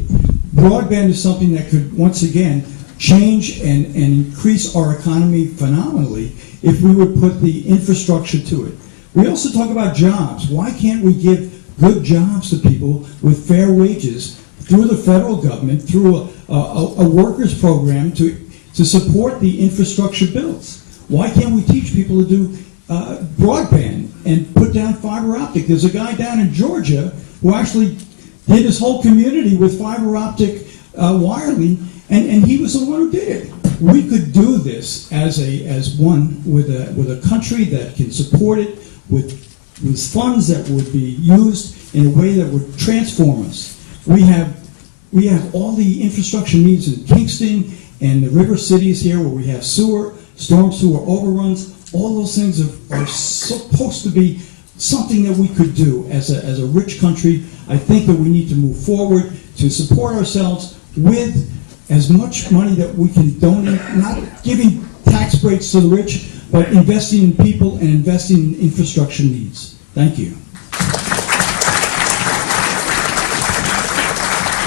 Broadband is something that could, once again, change and increase our economy phenomenally if we would put the infrastructure to it. We also talk about jobs. Why can't we give good jobs to people with fair wages through the federal government, through a workers program to support the infrastructure bills? Why can't we teach people to do broadband and put down fiber optic? There's a guy down in Georgia who actually did his whole community with fiber optic wiring, and he was the one who did it. We could do this as one with a country that can support it with funds that would be used in a way that would transform us. We have all the infrastructure needs in Kingston and the river cities here where we have sewer, storm sewer overruns. All those things are supposed to be something that we could do as a rich country. I think that we need to move forward to support ourselves with as much money that we can donate, not giving tax breaks to the rich, but investing in people and investing in infrastructure needs. Thank you.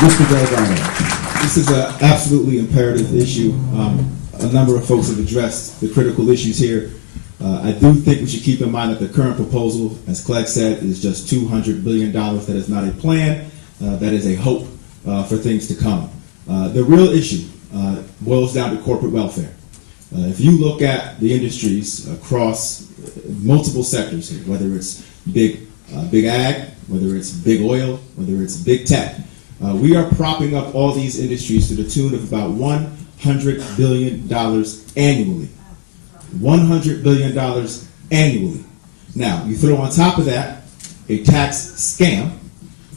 Mr. Delgado, this is an absolutely imperative issue. A number of folks have addressed the critical issues here. I do think we should keep in mind that the current proposal, as Clegg said, is just $200 billion. That is not a plan. That is a hope for things to come. The real issue boils down to corporate welfare. If you look at the industries across multiple sectors here, whether it's big ag, whether it's big oil, whether it's big tech, we are propping up all these industries to the tune of about $100 billion annually. $100 billion annually. Now, you throw on top of that a tax scam,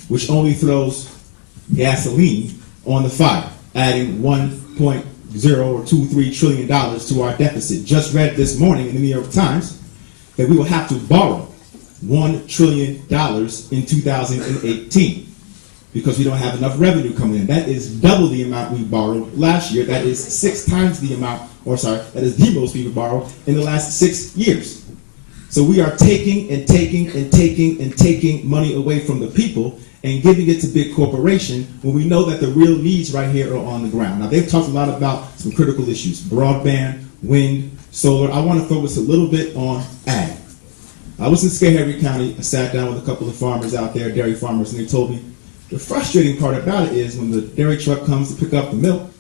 which only throws gasoline on the fire, adding $1.023 trillion to our deficit. Just read this morning in the New York Times that we will have to borrow $1 trillion in 2018 because we don't have enough revenue coming in. That is double the amount we borrowed last year. That is 6 times the amount, that is the most we've borrowed in the last 6 years. So we are taking and taking and taking and taking money away from the people and giving it to big corporation when we know that the real needs right here are on the ground. Now, they've talked a lot about some critical issues: broadband, wind, solar. I want to focus a little bit on ag. I was in Schoharie County. I sat down with a couple of farmers out there, dairy farmers, and they told me the frustrating part about it is when the dairy truck comes to pick up the milk,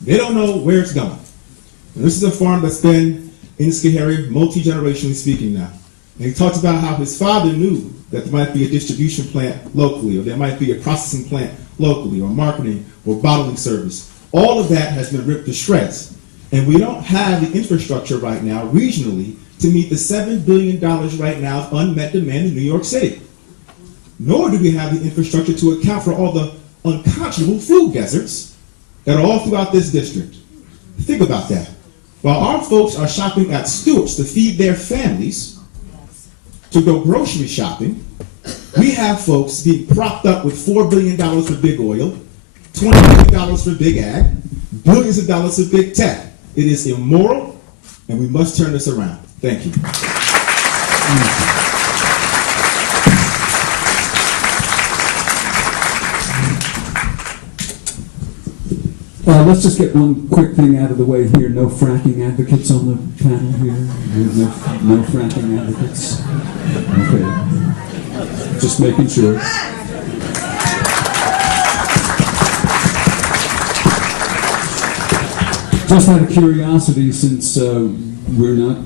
they don't know where it's going. And this is a farm that's been in Schoharie, multi-generationally speaking now. And he talked about how his father knew that there might be a distribution plant locally, or there might be a processing plant locally, or marketing, or bottling service. All of that has been ripped to shreds. And we don't have the infrastructure right now, regionally, to meet the $7 billion right now of unmet demand in New York City. Nor do we have the infrastructure to account for all the unconscionable food deserts that are all throughout this district. Think about that. While our folks are shopping at Stewart's to feed their families, to go grocery shopping, we have folks being propped up with $4 billion for big oil, $20 billion for big ag, billions of dollars for big tech. It is immoral, and we must turn this around. Thank you. Let's just get one quick thing out of the way here. No fracking advocates on the panel here? No fracking advocates? Okay. Just making sure. Just out of curiosity, since we're not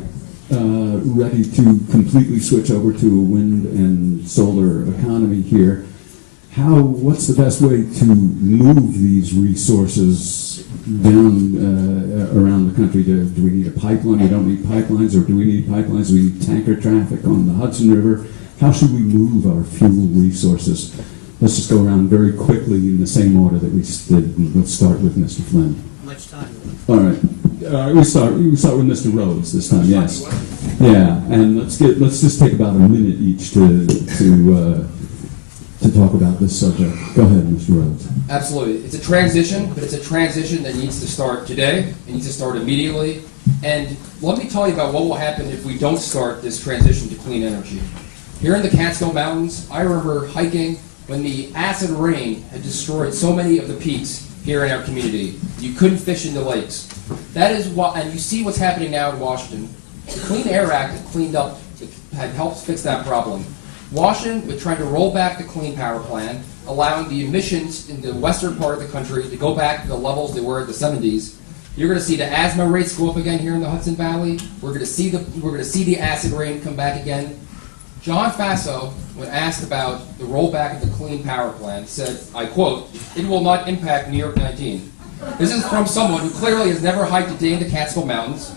ready to completely switch over to a wind and solar economy here, what's the best way to move these resources down around the country? Do we need a pipeline? We don't need pipelines, or do we need pipelines? Do we need tanker traffic on the Hudson River? How should we move our fuel resources? Let's just go around very quickly in the same order that we did. Let's start with Mr. Flynn. How much time? All right. We start with Mr. Rhodes this time. Yes. Yeah, and let's just take about a minute each to talk about this subject. Go ahead, Mr. Rhodes. Absolutely. It's a transition, but it's a transition that needs to start today. It needs to start immediately. And let me tell you about what will happen if we don't start this transition to clean energy. Here in the Catskill Mountains, I remember hiking when the acid rain had destroyed so many of the peaks here in our community. You couldn't fish in the lakes. That is why, and you see what's happening now in Washington. The Clean Air Act had helped fix that problem. Washington was trying to roll back the Clean Power Plan, allowing the emissions in the western part of the country to go back to the levels they were at the 70s. You're going to see the asthma rates go up again here in the Hudson Valley. We're going to see the acid rain come back again. John Faso, when asked about the rollback of the Clean Power Plan, said, I quote, "It will not impact New York 19. This is from someone who clearly has never hiked a day in the Catskill Mountains,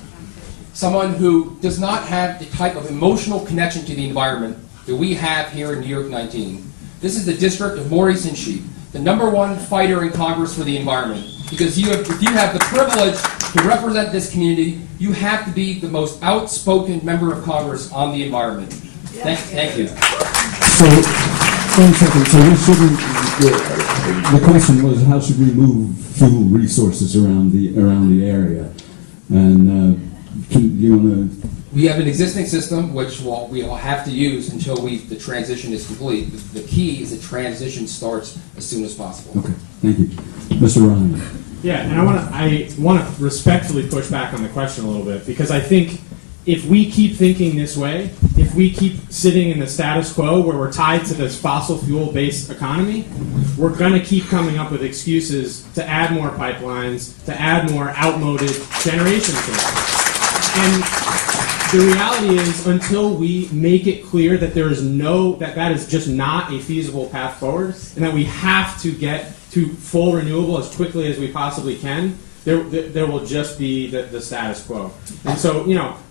someone who does not have the type of emotional connection to the environment that we have here in New York 19. This is the district of Maurice and Sheep, the #1 fighter in Congress for the environment. Because if you have the privilege to represent this community, you have to be the most outspoken member of Congress on the environment. Thank you. So, one second. So we shouldn't. The question was, how should we move fuel resources around the area? And do you want to? We have an existing system which we will have to use until the transition is complete. The key is the transition starts as soon as possible. Okay, thank you, Mr. Ryan. Yeah, and I want to respectfully push back on the question a little bit, because I think if we keep thinking this way, if we keep sitting in the status quo where we're tied to this fossil fuel-based economy, we're going to keep coming up with excuses to add more pipelines, to add more outmoded generation sources. And the reality is, until we make it clear that there is that is just not a feasible path forward, and that we have to get to full renewable as quickly as we possibly can, there will just be the status quo. And so,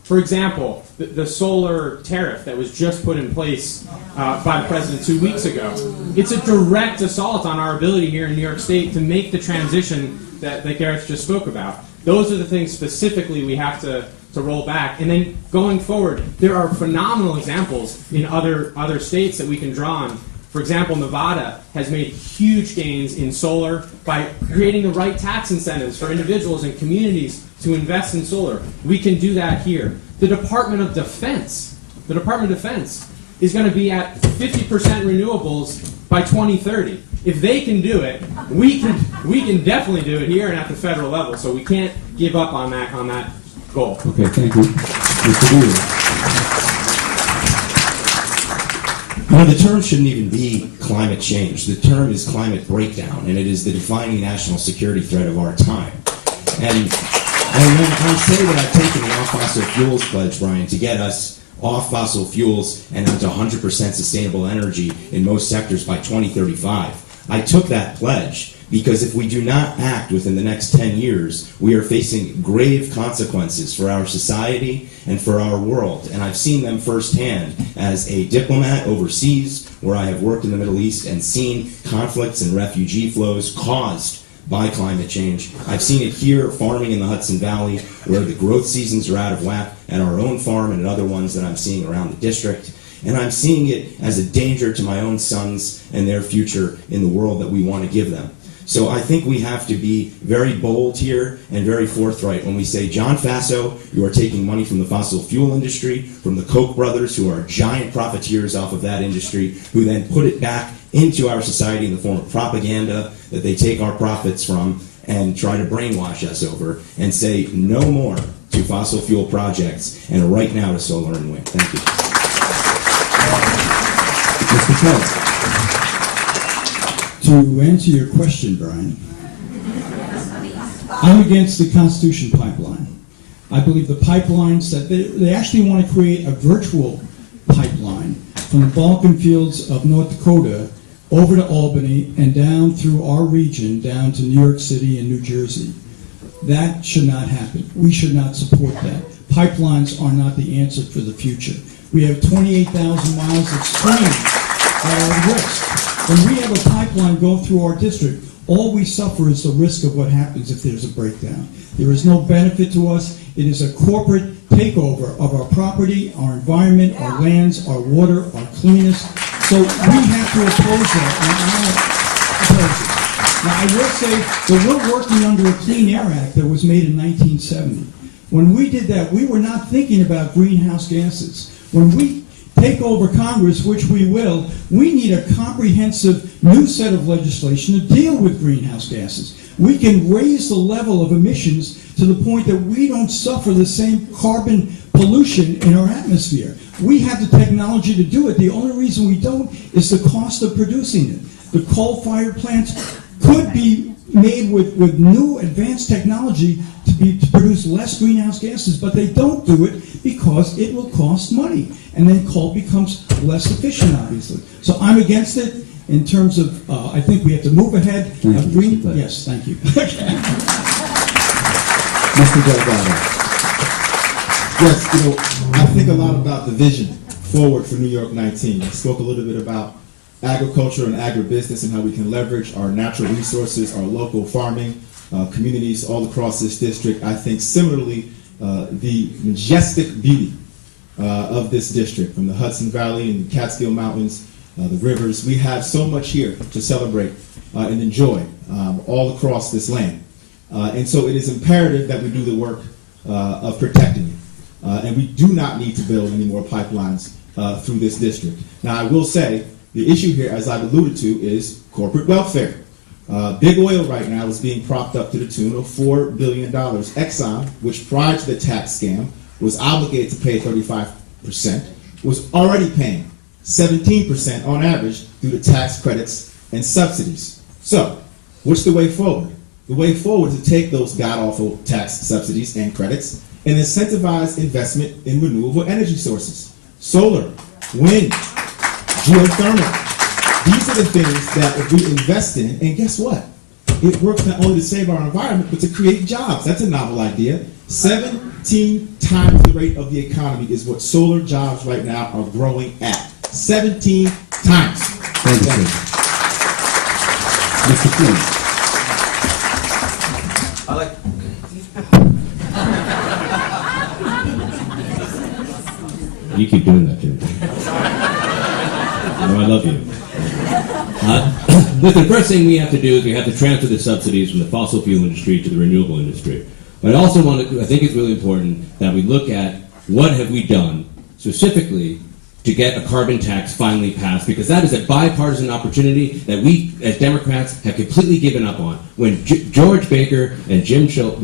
for example, the solar tariff that was just put in place by the president 2 weeks ago, it's a direct assault on our ability here in New York State to make the transition that Gareth just spoke about. Those are the things specifically we have to roll back. And then going forward, there are phenomenal examples in other states that we can draw on. For example, Nevada has made huge gains in solar by creating the right tax incentives for individuals and communities to invest in solar. We can do that here. The Department of Defense is going to be at 50% renewables by 2030. If they can do it, we can definitely do it here and at the federal level. So we can't give up on that goal. Okay, thank you, Mr. Wheeler. The term shouldn't even be climate change. The term is climate breakdown, and it is the defining national security threat of our time. And when I say that I've taken the off-fossil fuels pledge, Brian, to get us off fossil fuels and onto 100% sustainable energy in most sectors by 2035, I took that pledge because if we do not act within the next 10 years, we are facing grave consequences for our society and for our world. And I've seen them firsthand as a diplomat overseas, where I have worked in the Middle East and seen conflicts and refugee flows caused by climate change. I've seen it here farming in the Hudson Valley, where the growth seasons are out of whack at our own farm and at other ones that I'm seeing around the district. And I'm seeing it as a danger to my own sons and their future in the world that we want to give them. So I think we have to be very bold here and very forthright when we say, John Faso, you are taking money from the fossil fuel industry, from the Koch brothers, who are giant profiteers off of that industry, who then put it back into our society in the form of propaganda that they take our profits from and try to brainwash us over, and say no more to fossil fuel projects and right now to solar and wind. Thank you. Mr. Kelly. To answer your question, Brian, I'm against the Constitution pipeline. I believe the pipelines that they actually want to create a virtual pipeline from the Balkan fields of North Dakota over to Albany and down through our region, down to New York City and New Jersey. That should not happen. We should not support that. Pipelines are not the answer for the future. We have 28,000 miles of stream at our risk. When we have a pipeline go through our district, all we suffer is the risk of what happens if there's a breakdown. There is no benefit to us. It is a corporate takeover of our property, our environment, our lands, our water, our cleanness. So we have to oppose that, and I oppose it. Now, I will say that we're working under a Clean Air Act that was made in 1970. When we did that, we were not thinking about greenhouse gases. When we take over Congress, which we will, we need a comprehensive new set of legislation to deal with greenhouse gases. We can raise the level of emissions to the point that we don't suffer the same carbon pollution in our atmosphere. We have the technology to do it. The only reason we don't is the cost of producing it. The coal-fired plants could be made with new advanced technology to produce less greenhouse gases, but they don't do it because it will cost money, and then coal becomes less efficient, obviously. So I'm against it in terms of, I think we have to move ahead. Thank you, Green, Mr. Clay. yes, thank you. Mr. Delgado. Yes, I think a lot about the vision forward for New York 19. I spoke a little bit about agriculture and agribusiness and how we can leverage our natural resources, our local farming communities all across this district. I think similarly, the majestic beauty of this district, from the Hudson Valley and the Catskill Mountains, the rivers, we have so much here to celebrate and enjoy all across this land. And so it is imperative that we do the work of protecting it. And we do not need to build any more pipelines through this district. Now, I will say, the issue here, as I've alluded to, is corporate welfare. Big oil right now is being propped up to the tune of $4 billion. Exxon, which prior to the tax scam was obligated to pay 35%, was already paying 17% on average through the tax credits and subsidies. So, what's the way forward? The way forward is to take those god-awful tax subsidies and credits and incentivize investment in renewable energy sources. Solar, wind, geothermal. These are the things that if we invest in, and guess what? It works not only to save our environment, but to create jobs. That's a novel idea. 17 times the rate of the economy is what solar jobs right now are growing at. 17 times. Thank you, sir. Mr. Flynn. I like. You keep doing that, Jim. No, I love you. Listen, the first thing we have to do is we have to transfer the subsidies from the fossil fuel industry to the renewable industry. But I also I think it's really important that we look at what have we done specifically to get a carbon tax finally passed, because that is a bipartisan opportunity that we, as Democrats, have completely given up on. When George Baker and George Schultz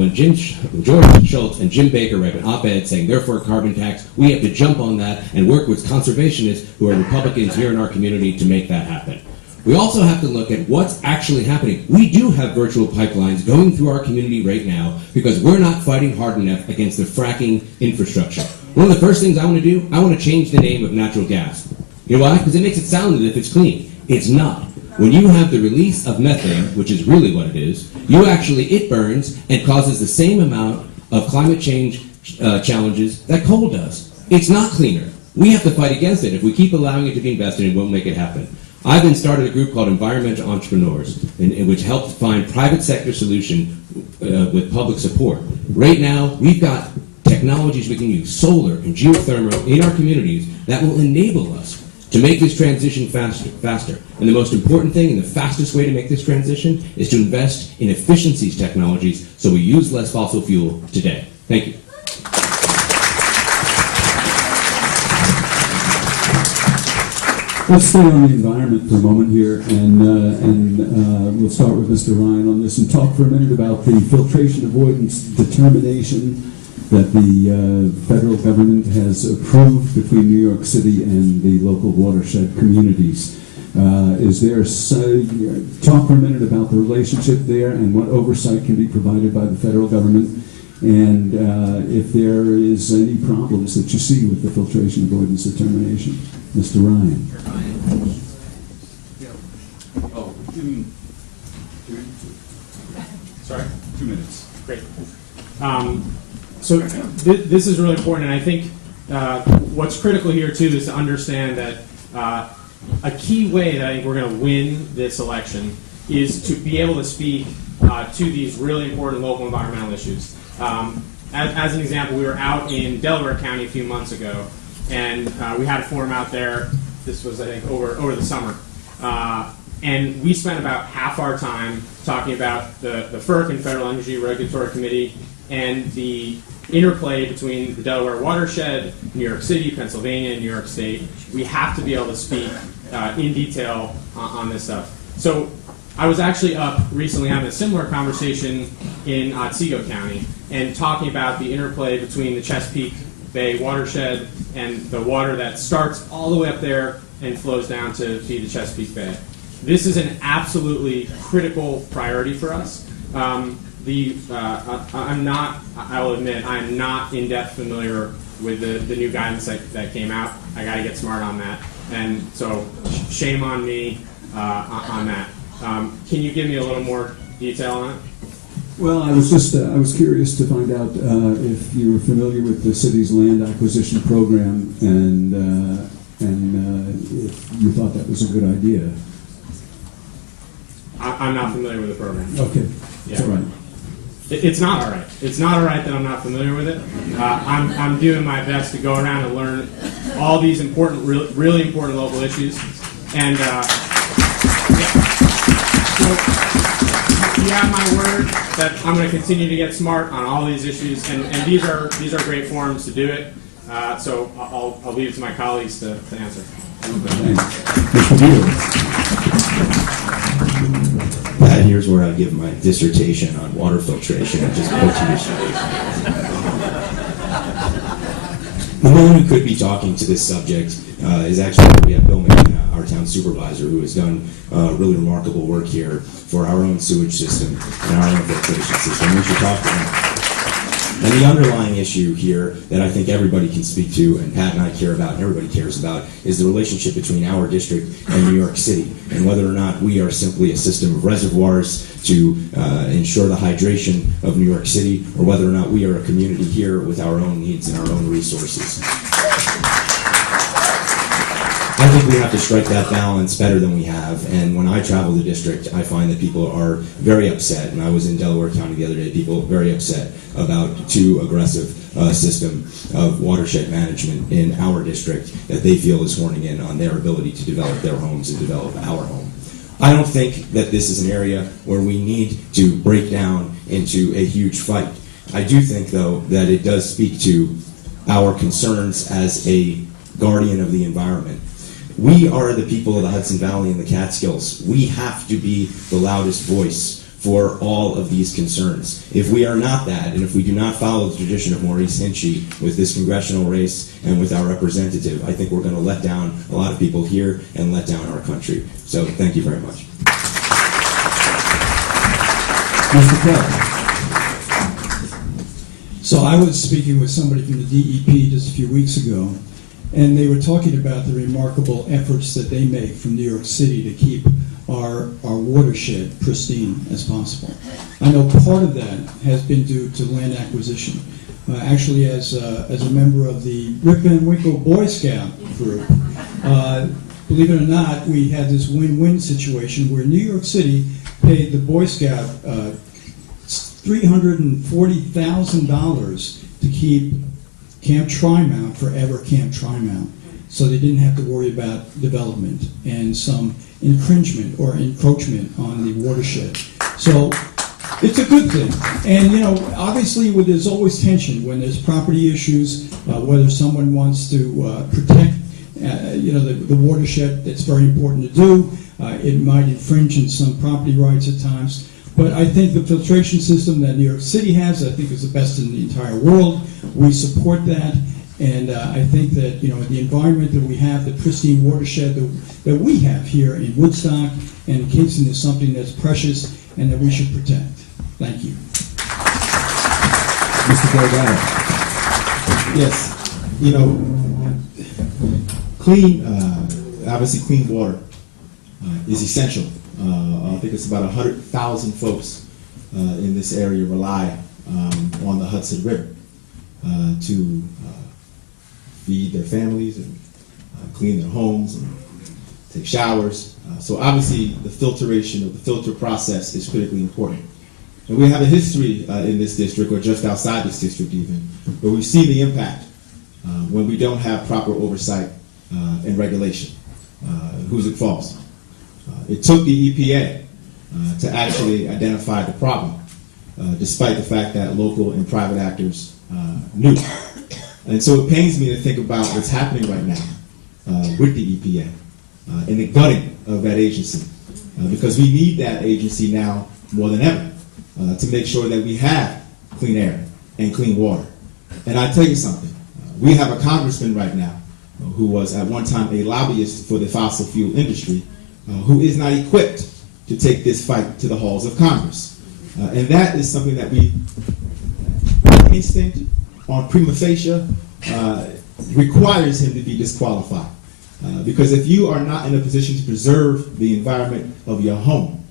and Jim Baker read an op-ed saying they're for a carbon tax, we have to jump on that and work with conservationists who are Republicans here in our community to make that happen. We also have to look at what's actually happening. We do have virtual pipelines going through our community right now because we're not fighting hard enough against the fracking infrastructure. One of the first things I want to do, I want to change the name of natural gas. You know why? Because it makes it sound as if it's clean. It's not. When you have the release of methane, which is really what it is, it burns and causes the same amount of climate change challenges that coal does. It's not cleaner. We have to fight against it. If we keep allowing it to be invested in, it won't make it happen. I've been started a group called Environmental Entrepreneurs, which helps find private sector solution with public support. Right now, we've got technologies we can use, solar and geothermal, in our communities that will enable us to make this transition faster. And the most important thing and the fastest way to make this transition is to invest in efficiencies technologies so we use less fossil fuel today. Thank you. Let's stay on the environment for a moment here, and we'll start with Mr. Ryan on this and talk for a minute about the filtration avoidance determination that the federal government has approved between New York City and the local watershed communities. Talk for a minute about the relationship there and what oversight can be provided by the federal government, and if there is any problems that you see with the filtration avoidance determination. Mr. Ryan. Oh, sorry, 2 minutes. Great. So this is really important, and I think what's critical here too is to understand that a key way that I think we're going to win this election is to be able to speak to these really important local environmental issues. As an example, we were out in Delaware County a few months ago, and we had a forum out there. This was, I think, over the summer. And we spent about half our time talking about the FERC and Federal Energy Regulatory Committee and the interplay between the Delaware watershed, New York City, Pennsylvania, and New York State. We have to be able to speak in detail on this stuff. So I was actually up recently having a similar conversation in Otsego County and talking about the interplay between the Chesapeake Bay watershed and the water that starts all the way up there and flows down to feed the Chesapeake Bay. This is an absolutely critical priority for us. I will admit, I'm not in depth familiar with the new guidance that came out. I got to get smart on that, and so shame on me on that. Can you give me a little more detail on it? Well, I was curious to find out if you were familiar with the city's land acquisition program and if you thought that was a good idea. I'm not familiar with the program. Okay, Yeah. that's all right. It's not all right. It's not all right that I'm not familiar with it. I'm doing my best to go around and learn all these important, really important local issues. And so you have my word that I'm going to continue to get smart on all these issues. And these are great forums to do it. So I'll leave it to my colleagues to answer. Thanks. Mr. Beal. Here's where I give my dissertation on water filtration and just quotation. The man who could be talking to this subject is actually Bill McKenna, our town supervisor, who has done really remarkable work here for our own sewage system and our own filtration system. We should talk to him. And the underlying issue here that I think everybody can speak to, and Pat and I care about, and everybody cares about, is the relationship between our district and New York City, and whether or not we are simply a system of reservoirs to ensure the hydration of New York City, or whether or not we are a community here with our own needs and our own resources. I think we have to strike that balance better than we have, and when I travel the district, I find that people are very upset, and I was in Delaware County the other day, people very upset about too aggressive system of watershed management in our district that they feel is horning in on their ability to develop their homes and develop our home. I don't think that this is an area where we need to break down into a huge fight. I do think, though, that it does speak to our concerns as a guardian of the environment. We are the people of the Hudson Valley and the Catskills. We have to be the loudest voice for all of these concerns. If we are not that, and if we do not follow the tradition of Maurice Hinchey with this congressional race and with our representative, I think we're going to let down a lot of people here and let down our country. So thank you very much. Mr. Kelly. So I was speaking with somebody from the DEP just a few weeks ago, and they were talking about the remarkable efforts that they make from New York City to keep our watershed pristine as possible. I know part of that has been due to land acquisition. Actually, as a member of the Rip Van Winkle Boy Scout group, believe it or not, we had this win-win situation where New York City paid the Boy Scout $340,000 to keep Camp Trimount forever Camp Trimount, so they didn't have to worry about development and some infringement or encroachment on the watershed. So it's a good thing. And, you know, obviously there's always tension when there's property issues, whether someone wants to protect the watershed. That's very important to do. It might infringe on some property rights at times. But I think the filtration system that New York City has, I think is the best in the entire world. We support that. And I think that, you know, the environment that we have, the pristine watershed that we have here in Woodstock and in Kingston is something that's precious and that we should protect. Thank you. Mr. Delgado. Yes, you know, obviously clean water is essential. I think it's about 100,000 folks in this area rely on the Hudson River to feed their families and clean their homes and take showers. So obviously the filtration of the filter process is critically important. And we have a history in this district, or just outside this district even, where we see the impact when we don't have proper oversight and regulation. Whose it falls. It took the EPA to actually identify the problem, despite the fact that local and private actors knew. And so it pains me to think about what's happening right now with the EPA and the gutting of that agency, because we need that agency now more than ever to make sure that we have clean air and clean water. And I tell you something, we have a congressman right now who was at one time a lobbyist for the fossil fuel industry, who is not equipped to take this fight to the halls of Congress. And that is something that we, instinct on prima facie, requires him to be disqualified. Because if you are not in a position to preserve the environment of your home,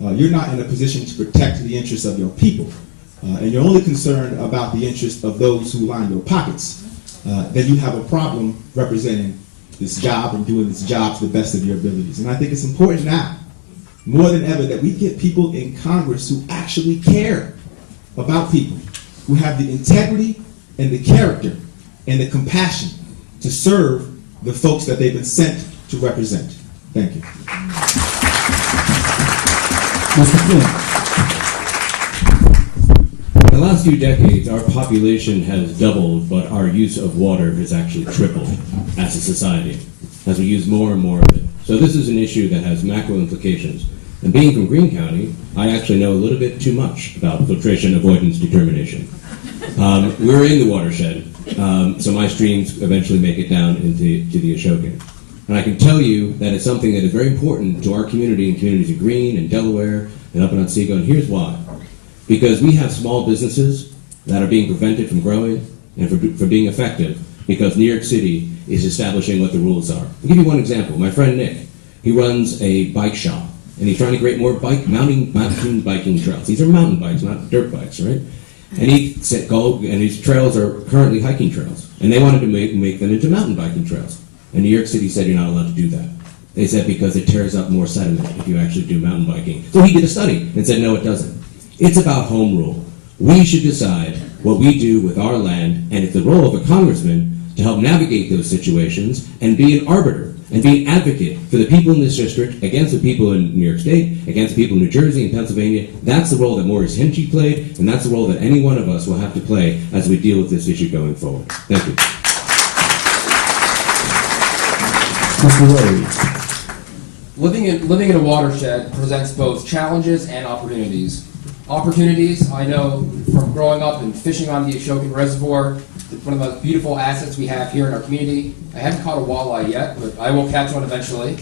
you're not in a position to protect the interests of your people, and you're only concerned about the interests of those who line your pockets, then you have a problem representing this job and doing this job to the best of your abilities. And I think it's important now, more than ever, that we get people in Congress who actually care about people, who have the integrity and the character and the compassion to serve the folks that they've been sent to represent. Thank you. Mr. Flynn. In the last few decades, our population has doubled, but our use of water has actually tripled as a society, as we use more and more of it. So this is an issue that has macro implications. And being from Greene County, I actually know a little bit too much about filtration avoidance determination. We're in the watershed, so my streams eventually make it down into the Ashokan. And I can tell you that it's something that is very important to our community and communities in Greene and Delaware and up in Otsego, and here's why. Because we have small businesses that are being prevented from growing and from being effective because New York City is establishing what the rules are. I'll give you one example. My friend Nick, he runs a bike shop, and he's trying to create more mountain biking trails. These are mountain bikes, not dirt bikes, right? And his trails are currently hiking trails, and they wanted to make them into mountain biking trails. And New York City said you're not allowed to do that. They said because it tears up more sediment if you actually do mountain biking. So he did a study and said no, it doesn't. It's about home rule. We should decide what we do with our land, and it's the role of a congressman to help navigate those situations and be an arbiter and be an advocate for the people in this district against the people in New York State, against the people in New Jersey and Pennsylvania. That's the role that Maurice Hinchey played, and that's the role that any one of us will have to play as we deal with this issue going forward. Thank you. Mr. Rhodes. Living in a watershed presents both challenges and opportunities. Opportunities, I know from growing up and fishing on the Ashokan Reservoir, one of the most beautiful assets we have here in our community. I haven't caught a walleye yet, but I will catch one eventually.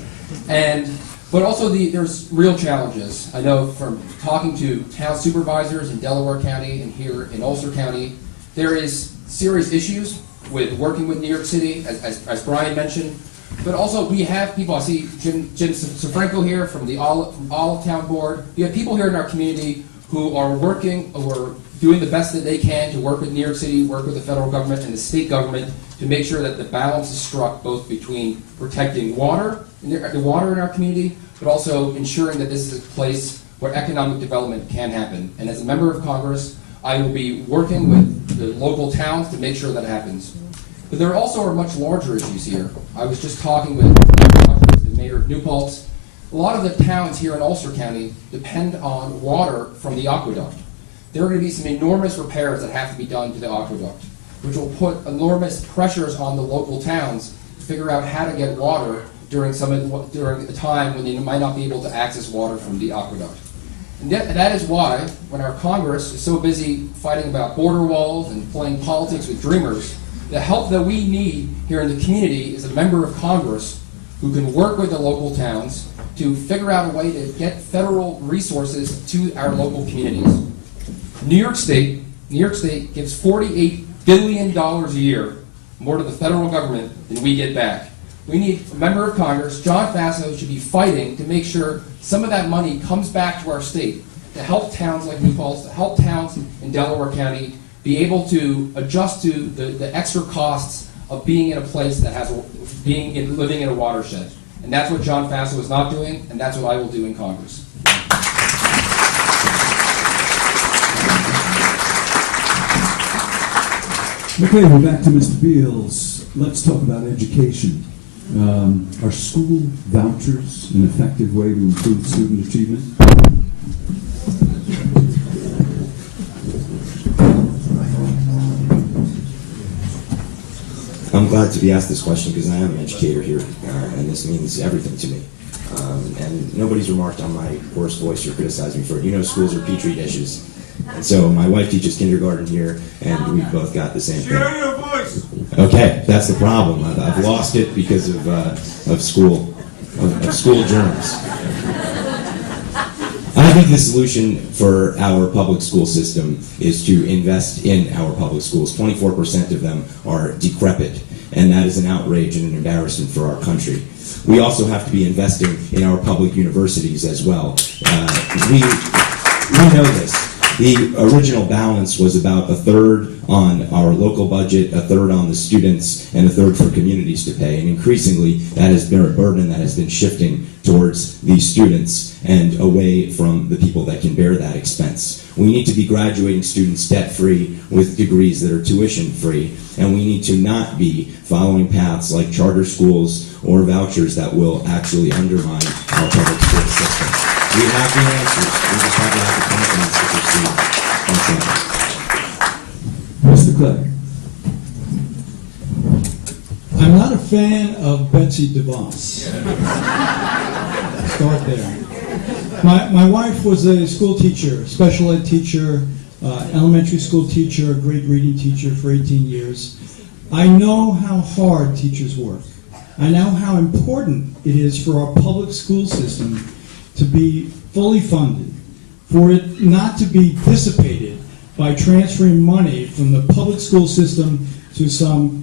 But also there's real challenges. I know from talking to town supervisors in Delaware County and here in Ulster County, there is serious issues with working with New York City, as Brian mentioned. But also we have people, I see Jim Sofranco here from the Olive Town Board. We have people here in our community who are working or doing the best that they can to work with New York City, work with the federal government and the state government to make sure that the balance is struck both between protecting the water in our community, but also ensuring that this is a place where economic development can happen. And as a member of Congress, I will be working with the local towns to make sure that happens. But there also are much larger issues here. I was just talking with the mayor of New Paltz. A lot of the towns here in Ulster County depend on water from the aqueduct. There are going to be some enormous repairs that have to be done to the aqueduct, which will put enormous pressures on the local towns to figure out how to get water during a time when they might not be able to access water from the aqueduct. And that is why, when our Congress is so busy fighting about border walls and playing politics with dreamers, the help that we need here in the community is a member of Congress who can work with the local towns to figure out a way to get federal resources to our local communities. New York State gives $48 billion a year more to the federal government than we get back. We need a member of Congress, John Faso, should be fighting to make sure some of that money comes back to our state to help towns like New Paltz, to help towns in Delaware County be able to adjust to the extra costs of being in a place that has living in a watershed. And that's what John Faso is not doing, and that's what I will do in Congress. Okay, we're back to Mr. Beals. Let's talk about education. Are school vouchers an effective way to improve student achievement? I'm glad to be asked this question because I am an educator here, and this means everything to me. And nobody's remarked on my hoarse voice or criticized me for it. You know, schools are petri dishes. And so my wife teaches kindergarten here, and we've both got the same thing. Share your voice! Okay, that's the problem. I've lost it because of school. of school germs. I think the solution for our public school system is to invest in our public schools. 24% of them are decrepit, and that is an outrage and an embarrassment for our country. We also have to be investing in our public universities as well. We know this. The original balance was about a third on our local budget, a third on the students, and a third for communities to pay. And increasingly, that has been a burden that has been shifting towards the students and away from the people that can bear that expense. We need to be graduating students debt-free with degrees that are tuition-free, and we need to not be following paths like charter schools or vouchers that will actually undermine our public school system. We have the answers. We just have to have the confidence to proceed. Mr. Clay. I'm not a fan of Betsy DeVos. Start there. My wife was a school teacher, special ed teacher, elementary school teacher, grade reading teacher for 18 years. I know how hard teachers work. I know how important it is for our public school system to be fully funded, for it not to be dissipated by transferring money from the public school system to some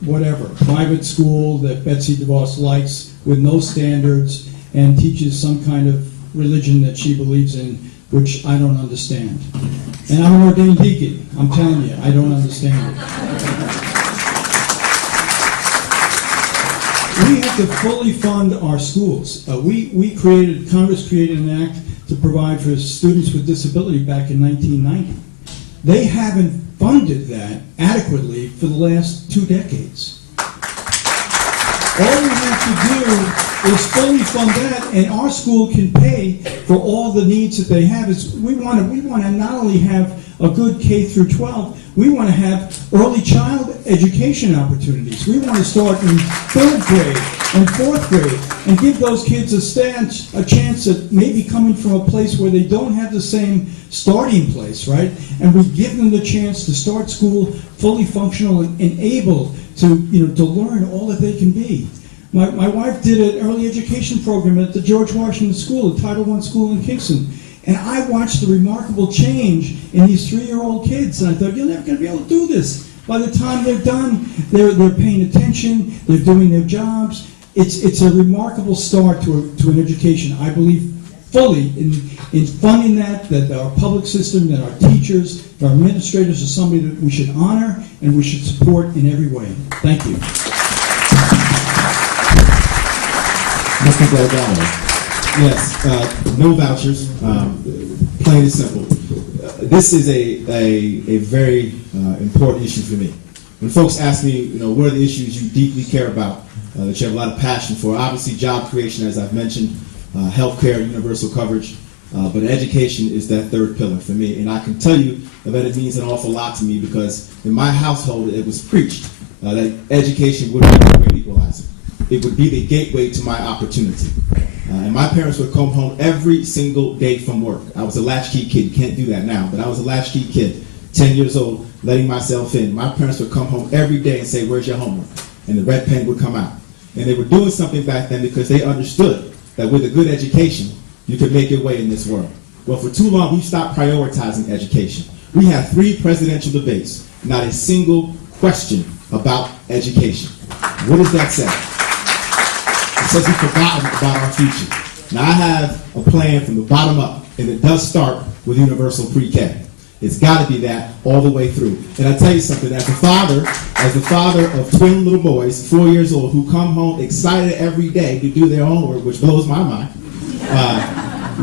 whatever, private school that Betsy DeVos likes with no standards and teaches some kind of religion that she believes in, which I don't understand. And I'm an ordained deacon. I'm telling you, I don't understand it. We have to fully fund our schools. Congress created an act to provide for students with disability back in 1990. They haven't funded that adequately for the last 2 decades. All we have to do is fully fund that, and our school can pay for all the needs that they have. We want to not only have a good K through 12, we want to have early child education opportunities. We want to start in 3rd grade and 4th grade and give those kids a chance at maybe coming from a place where they don't have the same starting place, right? And we give them the chance to start school fully functional and able to learn all that they can be. My wife did an early education program at the George Washington School, a Title I school in Kingston. And I watched the remarkable change in these 3-year-old kids, and I thought, you're never going to be able to do this. By the time they're done, they're paying attention, they're doing their jobs. It's a remarkable start to an education. I believe fully in funding that our public system, that our teachers, our administrators are somebody that we should honor and we should support in every way. Thank you. Mr. Delgado. Yes, no vouchers, plain and simple. This is a very important issue for me. When folks ask me, what are the issues you deeply care about, that you have a lot of passion for, obviously job creation, as I've mentioned, healthcare, universal coverage, but education is that 3rd pillar for me. And I can tell you that it means an awful lot to me because in my household it was preached that education would be the great equalizer. It would be the gateway to my opportunity. And my parents would come home every single day from work. I was a latchkey kid. You can't do that now, but I was a latchkey kid, 10 years old, letting myself in. My parents would come home every day and say, where's your homework? And the red pen would come out. And they were doing something back then because they understood that with a good education, you could make your way in this world. Well, for too long, we've stopped prioritizing education. We had 3 presidential debates, not a single question about education. What does that say? It says we've forgotten about our future. Now, I have a plan from the bottom up, and it does start with universal pre-K. It's got to be that all the way through. And I tell you something, as the father of twin little boys, 4 years old, who come home excited every day to do their homework, which blows my mind,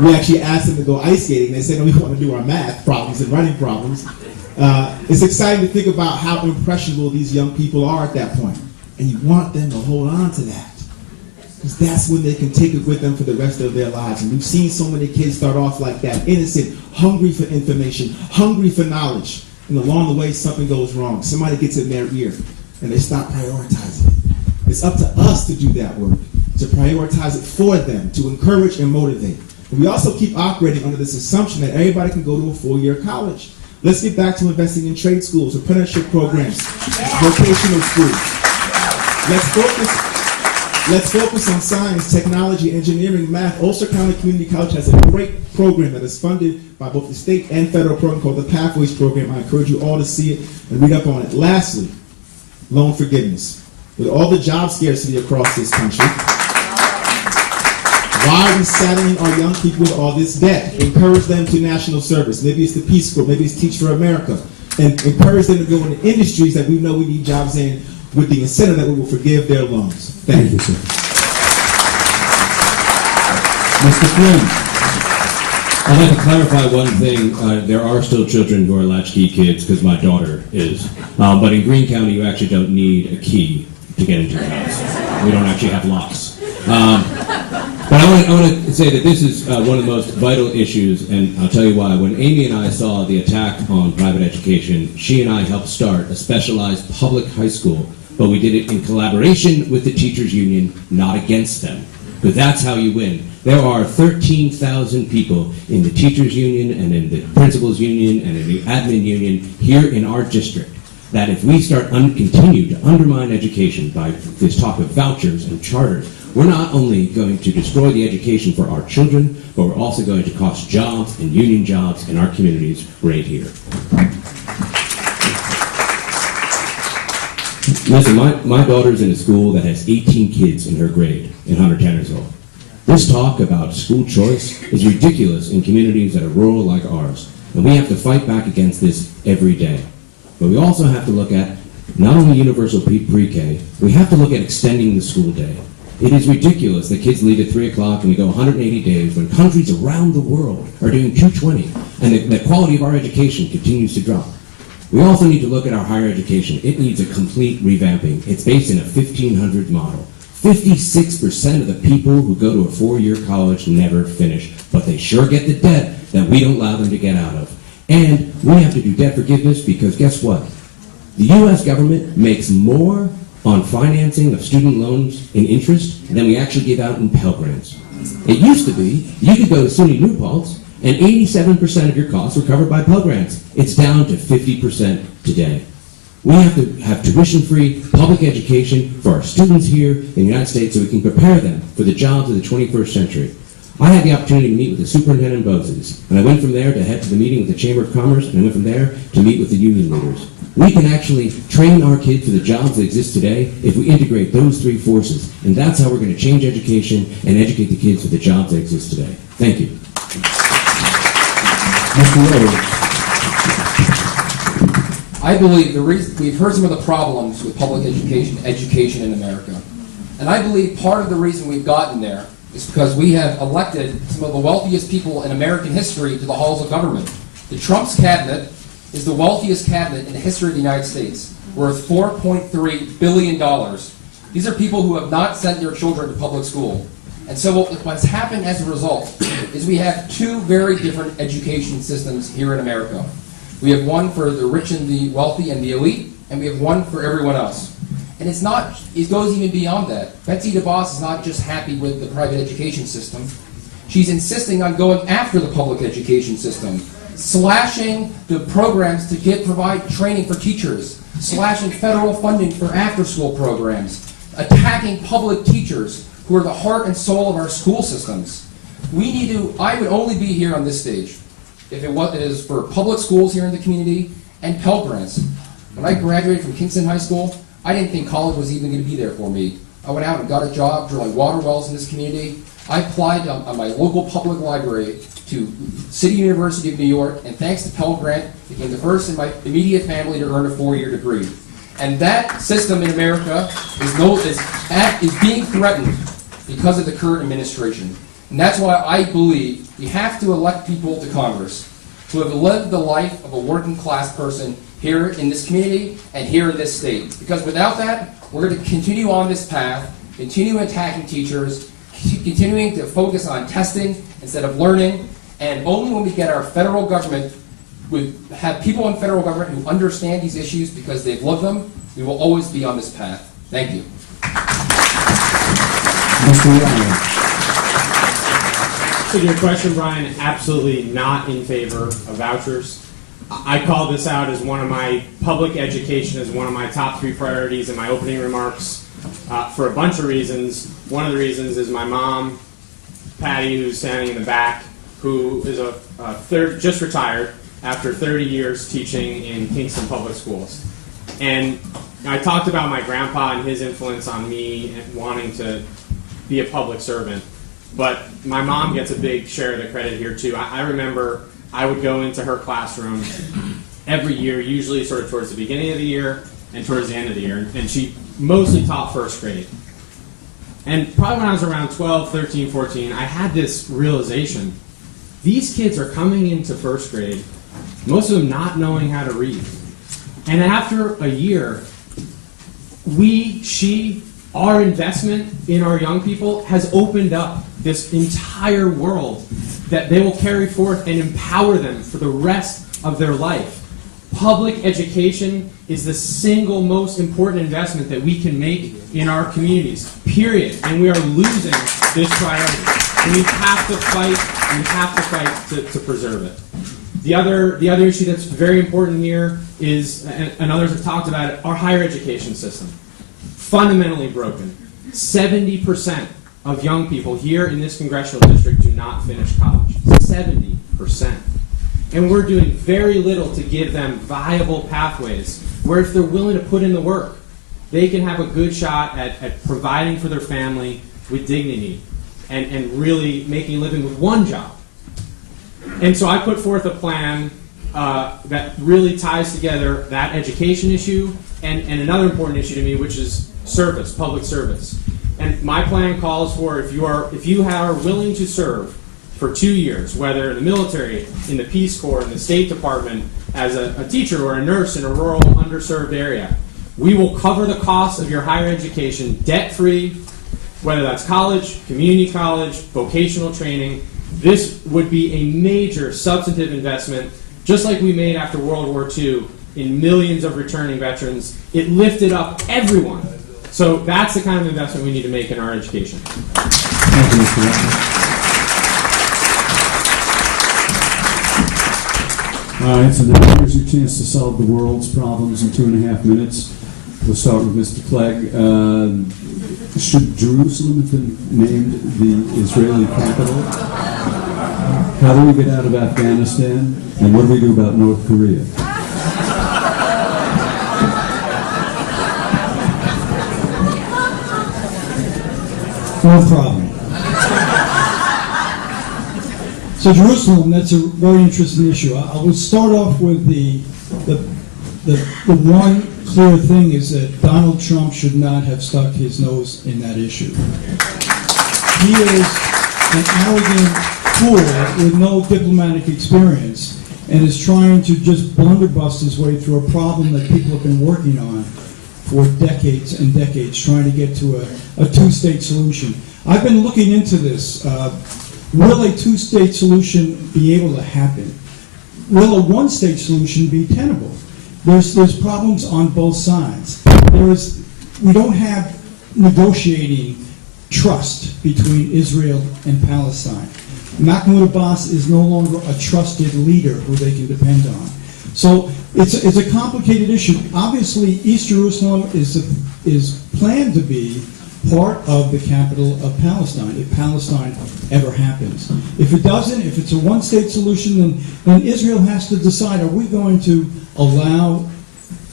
we actually asked them to go ice skating. They said, no, we want to do our math problems and running problems. It's exciting to think about how impressionable these young people are at that point. And you want them to hold on to that. Because that's when they can take it with them for the rest of their lives. And we've seen so many kids start off like that, innocent, hungry for information, hungry for knowledge. And along the way, something goes wrong. Somebody gets in their ear, and they stop prioritizing. It's up to us to do that work, to prioritize it for them, to encourage and motivate. And we also keep operating under this assumption that everybody can go to a 4-year college. Let's get back to investing in trade schools, apprenticeship programs, vocational schools. Let's focus Let's focus on science, technology, engineering, math. Ulster County Community College has a great program that is funded by both the state and federal program called the Pathways Program. I encourage you all to see it and read up on it. Lastly, loan forgiveness. With all the job scarcity across this country, why are we saddling our young people with all this debt? Encourage them to national service. Maybe it's the Peace Corps, maybe it's Teach for America. And encourage them to go into industries that we know we need jobs in with the incentive that we will forgive their loans. Thank you, sir. Mr. Flynn, I'd like to clarify one thing. There are still children who are latchkey kids, because my daughter is. But in Greene County, you actually don't need a key to get into your house. We don't actually have locks. But I want to say that this is one of the most vital issues, and I'll tell you why. When Amy and I saw the attack on private education, she and I helped start a specialized public high school, but we did it in collaboration with the teachers union, not against them. Because that's how you win. There are 13,000 people in the teachers union and in the principals union and in the admin union here in our district that if we continue to undermine education by this talk of vouchers and charters, we're not only going to destroy the education for our children, but we're also going to cost jobs and union jobs in our communities right here. Listen, my daughter's in a school that has 18 kids in her grade in Hunter-Tannersville. This talk about school choice is ridiculous in communities that are rural like ours, and we have to fight back against this every day. But we also have to look at not only universal pre-K, we have to look at extending the school day. It is ridiculous that kids leave at 3 o'clock and we go 180 days when countries around the world are doing 220, and the quality of our education continues to drop. We also need to look at our higher education. It needs a complete revamping. It's based in a 1500 model. 56% of the people who go to a 4-year college never finish, but they sure get the debt that we don't allow them to get out of. And we have to do debt forgiveness because guess what? The U.S. government makes more on financing of student loans in interest than we actually give out in Pell Grants. It used to be you could go to SUNY New Paltz and 87% of your costs were covered by Pell Grants. It's down to 50% today. We have to have tuition-free public education for our students here in the United States so we can prepare them for the jobs of the 21st century. I had the opportunity to meet with the superintendent of BOCES, and I went from there to head to the meeting with the Chamber of Commerce, and I went from there to meet with the union leaders. We can actually train our kids for the jobs that exist today if we integrate those three forces, and that's how we're going to change education and educate the kids for the jobs that exist today. Thank you. Mr. Rhodes. I believe we've heard some of the problems with public education in America. And I believe part of the reason we've gotten there is because we have elected some of the wealthiest people in American history to the halls of government. The Trump's cabinet is the wealthiest cabinet in the history of the United States, worth $4.3 billion. These are people who have not sent their children to public school. And so what's happened as a result is we have two very different education systems here in America. We have one for the rich and the wealthy and the elite, and we have one for everyone else. And it goes even beyond that. Betsy DeVos is not just happy with the private education system. She's insisting on going after the public education system, slashing the programs to provide training for teachers, slashing federal funding for after-school programs, attacking public teachers who are the heart and soul of our school systems. I would only be here on this stage if it is for public schools here in the community and Pell Grants. When I graduated from Kingston High School, I didn't think college was even going to be there for me. I went out and got a job drilling water wells in this community. I applied on my local public library to City University of New York, and thanks to Pell Grant, became the first in my immediate family to earn a 4-year degree. And that system in America is being threatened because of the current administration. And that's why I believe we have to elect people to Congress who have lived the life of a working class person here in this community and here in this state. Because without that, we're going to continue on this path, continue attacking teachers, continuing to focus on testing instead of learning, and only when we get our federal government, we have people in federal government who understand these issues because they've lived them, we will always be on this path. Thank you. Mr. Ryan. To your question, Brian, absolutely not in favor of vouchers. I call this out as one of my public education as one of my top 3 priorities in my opening remarks. for a bunch of reasons. One of the reasons is my mom, Patty, who's standing in the back, who is just retired after 30 years teaching in Kingston Public Schools. And I talked about my grandpa and his influence on me and wanting to be a public servant. But my mom gets a big share of the credit here, too. I remember I would go into her classroom every year, usually sort of towards the beginning of the year and towards the end of the year. And she mostly taught first grade. And probably when I was around 12, 13, 14, I had this realization. These kids are coming into first grade, most of them not knowing how to read. And after a year, our investment in our young people has opened up this entire world that they will carry forth and empower them for the rest of their life. Public education is the single most important investment that we can make in our communities, period. And we are losing this priority. And we have to fight to preserve it. The other issue that's very important here is, and others have talked about it, our higher education system. Fundamentally broken. 70% of young people here in this congressional district do not finish college. 70%. And we're doing very little to give them viable pathways where if they're willing to put in the work, they can have a good shot at providing for their family with dignity and really making a living with one job. And so I put forth a plan that really ties together that education issue and another important issue to me, which is service, public service. And my plan calls for if you are willing to serve for 2 years, whether in the military, in the Peace Corps, in the State Department, as a teacher or a nurse in a rural, underserved area, we will cover the cost of your higher education debt-free, whether that's college, community college, vocational training. This would be a major substantive investment, just like we made after World War II in millions of returning veterans. It lifted up everyone. So that's the kind of investment we need to make in our education. Thank you, Mr. Ratner. All right, so now here's your chance to solve the world's problems in 2.5 minutes. We'll start with Mr. Clegg. Should Jerusalem have been named the Israeli capital? How do we get out of Afghanistan? And what do we do about North Korea? No problem. So Jerusalem, that's a very interesting issue. I will start off with the one clear thing is that Donald Trump should not have stuck his nose in that issue. He is an arrogant fool with no diplomatic experience and is trying to just blunderbuss his way through a problem that people have been working on for decades and decades, trying to get to a two-state solution. I've been looking into this. Will a two-state solution be able to happen? Will a one-state solution be tenable? There's problems on both sides. We don't have negotiating trust between Israel and Palestine. Mahmoud Abbas is no longer a trusted leader who they can depend on. So it's a complicated issue. Obviously, East Jerusalem is planned to be part of the capital of Palestine, if Palestine ever happens. If it doesn't, if it's a one-state solution, then Israel has to decide, are we going to allow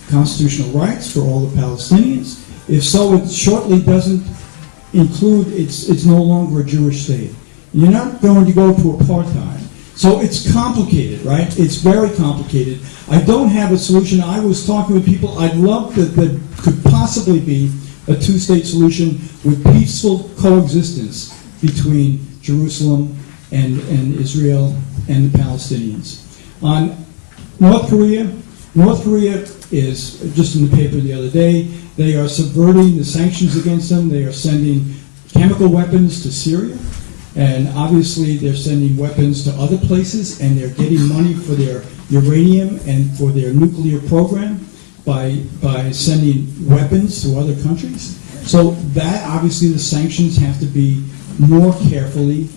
constitutional rights for all the Palestinians? If so, it shortly doesn't include, it's no longer a Jewish state. You're not going to go to apartheid. So it's complicated, right? It's very complicated. I don't have a solution. I was talking with people. I'd love that there could possibly be a two-state solution with peaceful coexistence between Jerusalem and Israel and the Palestinians. On North Korea is, just in the paper the other day, they are subverting the sanctions against them. They are sending chemical weapons to Syria. And obviously they're sending weapons to other places, and they're getting money for their uranium and for their nuclear program by sending weapons to other countries. So that, obviously, the sanctions have to be more carefully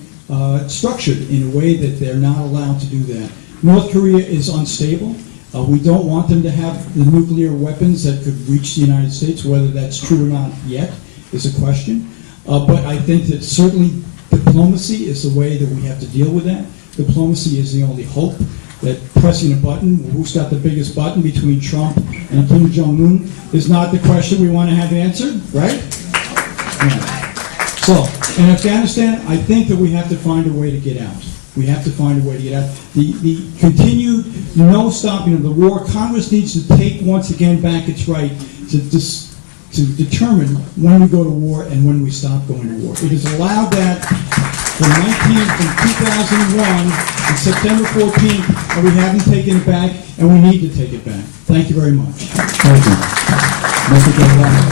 structured in a way that they're not allowed to do that. North Korea is unstable. We don't want them to have the nuclear weapons that could reach the United States, whether that's true or not yet. is a question. But I think that certainly diplomacy is the way that we have to deal with that. Diplomacy is the only hope. That pressing a button, who's got the biggest button between Trump and Kim Jong-un, is not the question we want to have answered, right? Yeah. So, in Afghanistan, I think that we have to find a way to get out. We have to find a way to get out. The continued no stopping of the war, Congress needs to take once again back its right to determine when we go to war and when we stop going to war. It has allowed that from 2001 and September 14th, and we haven't taken it back, and we need to take it back. Thank you very much. Thank you. Mr. Delgado.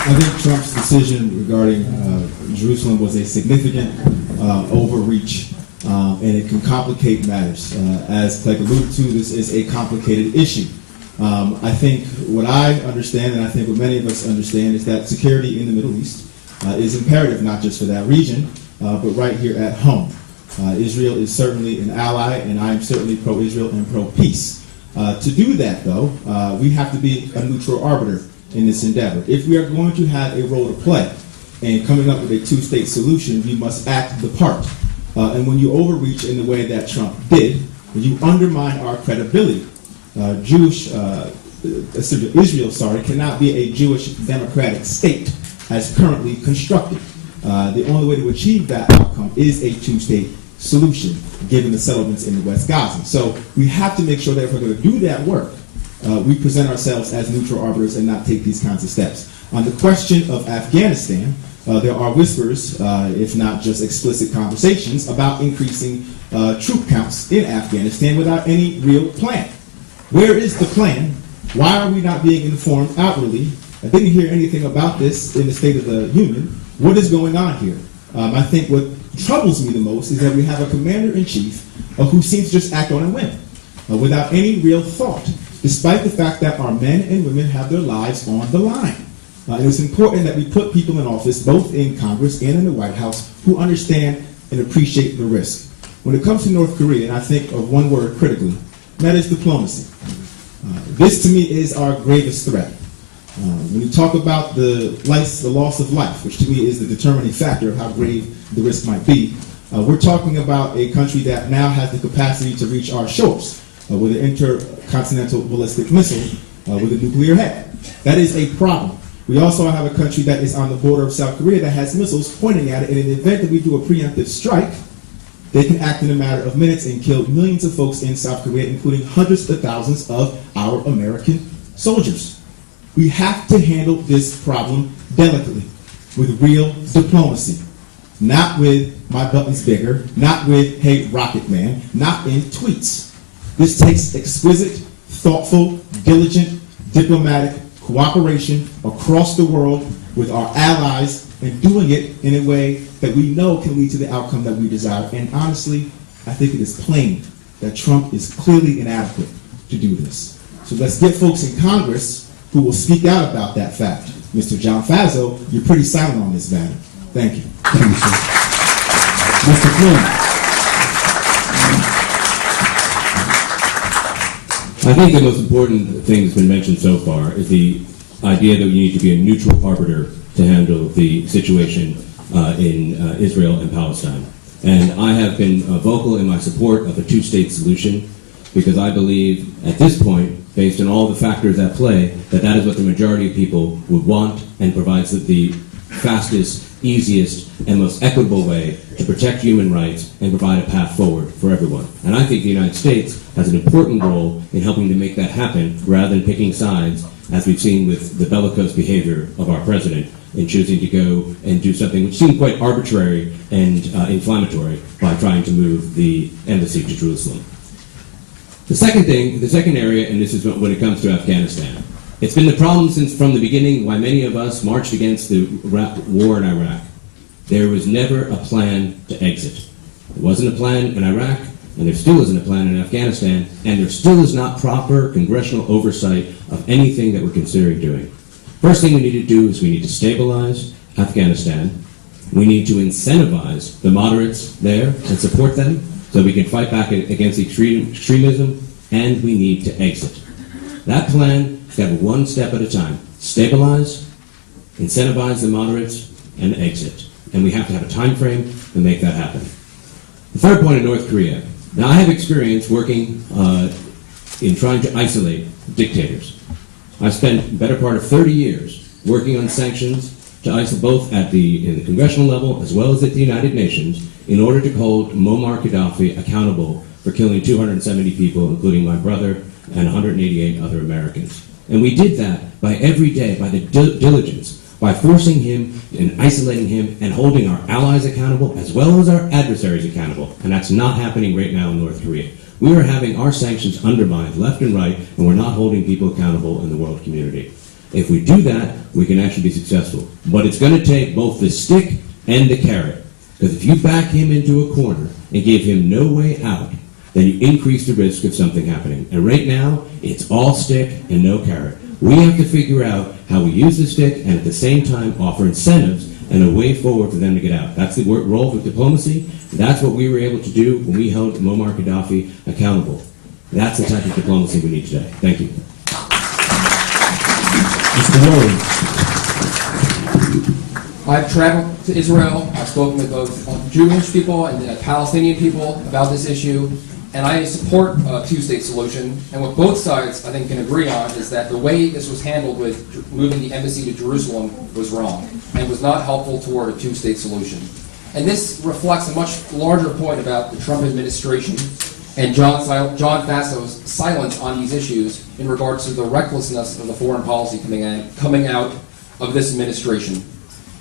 I think Trump's decision regarding Jerusalem was a significant overreach, and it can complicate matters. As Clegg alluded to, this is a complicated issue. I think what I understand, and I think what many of us understand, is that security in the Middle East is imperative, not just for that region, but right here at home. Israel is certainly an ally, and I am certainly pro-Israel and pro-peace. To do that, though, we have to be a neutral arbiter in this endeavor. If we are going to have a role to play in coming up with a two-state solution, we must act the part. And when you overreach in the way that Trump did, you undermine our credibility. Israel cannot be a Jewish democratic state as currently constructed. The only way to achieve that outcome is a two-state solution, given the settlements in the West Gaza. So we have to make sure that if we're going to do that work, we present ourselves as neutral arbiters and not take these kinds of steps. On the question of Afghanistan, there are whispers, if not just explicit conversations, about increasing troop counts in Afghanistan without any real plan. Where is the plan? Why are we not being informed outwardly? I didn't hear anything about this in the State of the Union. What is going on here? I think what troubles me the most is that we have a commander-in-chief who seems to just act on a whim, without any real thought, despite the fact that our men and women have their lives on the line. And it's important that we put people in office, both in Congress and in the White House, who understand and appreciate the risk. When it comes to North Korea, and I think of one word critically, that is diplomacy. This, to me, is our gravest threat. When you talk about the loss of life, which to me is the determining factor of how grave the risk might be, we're talking about a country that now has the capacity to reach our shores with an intercontinental ballistic missile with a nuclear head. That is a problem. We also have a country that is on the border of South Korea that has missiles pointing at it, and in the event that we do a preemptive strike, they can act in a matter of minutes and kill millions of folks in South Korea, including hundreds of thousands of our American soldiers. We have to handle this problem delicately, with real diplomacy. Not with my button's bigger, not with, hey, Rocket Man, not in tweets. This takes exquisite, thoughtful, diligent, diplomatic cooperation across the world with our allies, and doing it in a way that we know can lead to the outcome that we desire. And honestly, I think it is plain that Trump is clearly inadequate to do this. So let's get folks in Congress who will speak out about that fact. Mr. John Faso, you're pretty silent on this matter. Thank you. Thank you, sir. Mr. Flynn. I think the most important thing that's been mentioned so far is the idea that we need to be a neutral arbiter to handle the situation in Israel and Palestine. And I have been vocal in my support of a two-state solution because I believe at this point, based on all the factors at play, that that is what the majority of people would want and provides the fastest, easiest, and most equitable way to protect human rights and provide a path forward for everyone. And I think the United States has an important role in helping to make that happen rather than picking sides, as we've seen with the bellicose behavior of our president in choosing to go and do something which seemed quite arbitrary and inflammatory by trying to move the embassy to Jerusalem. The second area, and this is when it comes to Afghanistan, it's been the problem since from the beginning why many of us marched against the war in Iraq. There was never a plan to exit. There wasn't a plan in Iraq, and there still isn't a plan in Afghanistan, and there still is not proper congressional oversight of anything that we're considering doing. First thing we need to do is we need to stabilize Afghanistan. We need to incentivize the moderates there and support them so we can fight back against extremism, and we need to exit. That plan is got to be one step at a time. Stabilize, incentivize the moderates, and exit. And we have to have a time frame to make that happen. The third point in North Korea. Now, I have experience working in trying to isolate dictators. I've spent the better part of 30 years working on sanctions to isolate both in the congressional level as well as at the United Nations in order to hold Muammar Gaddafi accountable for killing 270 people, including my brother and 188 other Americans. And we did that by every day, by the diligence, by forcing him and isolating him and holding our allies accountable as well as our adversaries accountable. And that's not happening right now in North Korea. We are having our sanctions undermined left and right, and we're not holding people accountable in the world community. If we do that, we can actually be successful. But it's going to take both the stick and the carrot. Because if you back him into a corner and give him no way out, then you increase the risk of something happening. And right now, it's all stick and no carrot. We have to figure out how we use the stick and at the same time offer incentives and a way forward for them to get out. That's the role of diplomacy. That's what we were able to do when we held Muammar Gaddafi accountable. That's the type of diplomacy we need today. Thank you. Mr. Rowland. I've traveled to Israel. I've spoken with both Jewish people and Palestinian people about this issue, and I support a two-state solution. And what both sides, I think, can agree on is that the way this was handled with moving the embassy to Jerusalem was wrong and was not helpful toward a two-state solution. And this reflects a much larger point about the Trump administration and John Faso's silence on these issues in regards to the recklessness of the foreign policy coming out of this administration.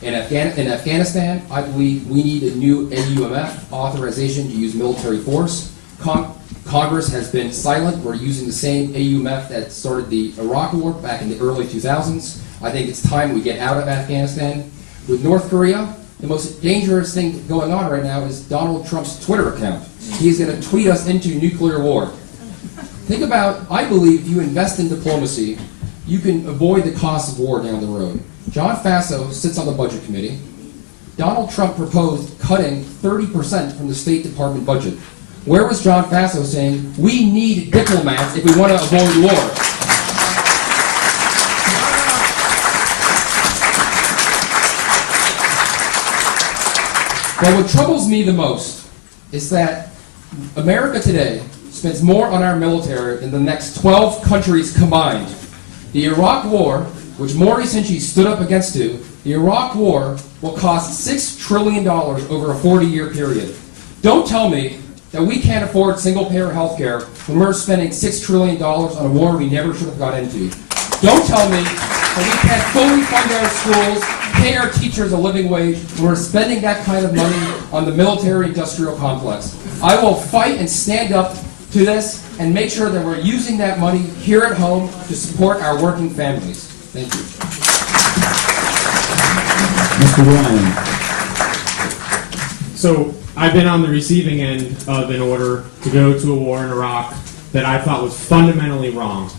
In Afghanistan, I believe we need a new AUMF authorization to use military force. Congress has been silent. We're using the same AUMF that started the Iraq War back in the early 2000s. I think it's time we get out of Afghanistan. With North Korea, the most dangerous thing going on right now is Donald Trump's Twitter account. He's going to tweet us into nuclear war. Think about, I believe if you invest in diplomacy, you can avoid the cost of war down the road. John Faso sits on the Budget Committee. Donald Trump proposed cutting 30% from the State Department budget. Where was John Faso saying, we need diplomats if we want to avoid war? But what troubles me the most is that America today spends more on our military than the next 12 countries combined. The Iraq War, which Maury Sinchi stood up against the Iraq War will cost $6 trillion over a 40-year period. Don't tell me that we can't afford single-payer health care when we're spending $6 trillion on a war we never should have got into. Don't tell me that we can't fully fund our schools, pay our teachers a living wage, when we're spending that kind of money on the military-industrial complex. I will fight and stand up to this and make sure that we're using that money here at home to support our working families. Thank you. Mr. Ryan. So I've been on the receiving end of an order to go to a war in Iraq that I thought was fundamentally wrong.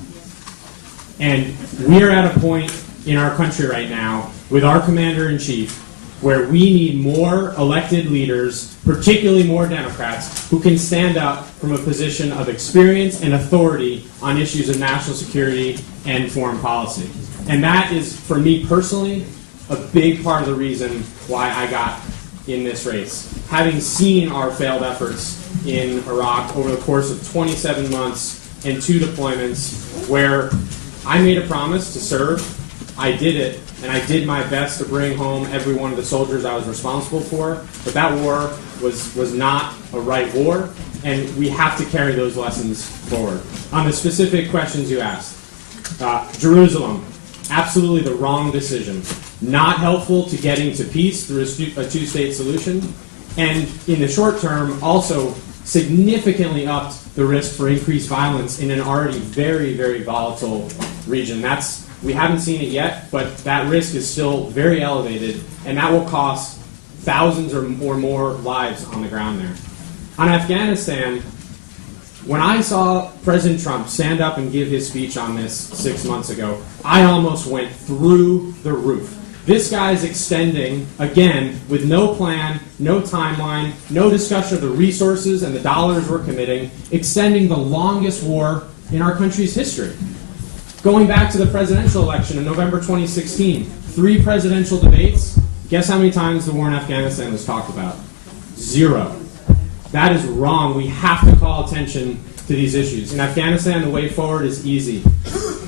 And we're at a point in our country right now with our commander-in-chief where we need more elected leaders, particularly more Democrats, who can stand up from a position of experience and authority on issues of national security and foreign policy. And that is, for me personally, a big part of the reason why I got in this race. Having seen our failed efforts in Iraq over the course of 27 months and 2 deployments where I made a promise to serve, I did it, and I did my best to bring home every one of the soldiers I was responsible for, but that war was not a right war, and we have to carry those lessons forward. On the specific questions you asked, Jerusalem, absolutely the wrong decision. Not helpful to getting to peace through a two-state solution, and in the short term, also significantly upped the risk for increased violence in an already very, very volatile region. We haven't seen it yet, but that risk is still very elevated, and that will cost thousands or more lives on the ground there. On Afghanistan, when I saw President Trump stand up and give his speech on this 6 months ago, I almost went through the roof. This guy is extending, again, with no plan, no timeline, no discussion of the resources and the dollars we're committing, extending the longest war in our country's history. Going back to the presidential election in November 2016, 3 presidential debates. Guess how many times the war in Afghanistan was talked about? 0. That is wrong. We have to call attention to these issues. In Afghanistan, the way forward is easy.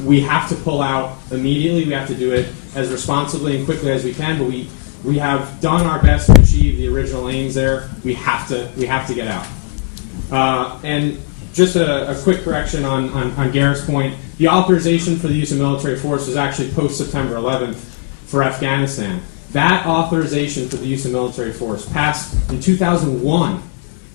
We have to pull out immediately. We have to do it as responsibly and quickly as we can, but we have done our best to achieve the original aims there. We have to get out. And just a quick correction on Garrett's point. The authorization for the use of military force was actually post-September 11th for Afghanistan. That authorization for the use of military force, passed in 2001,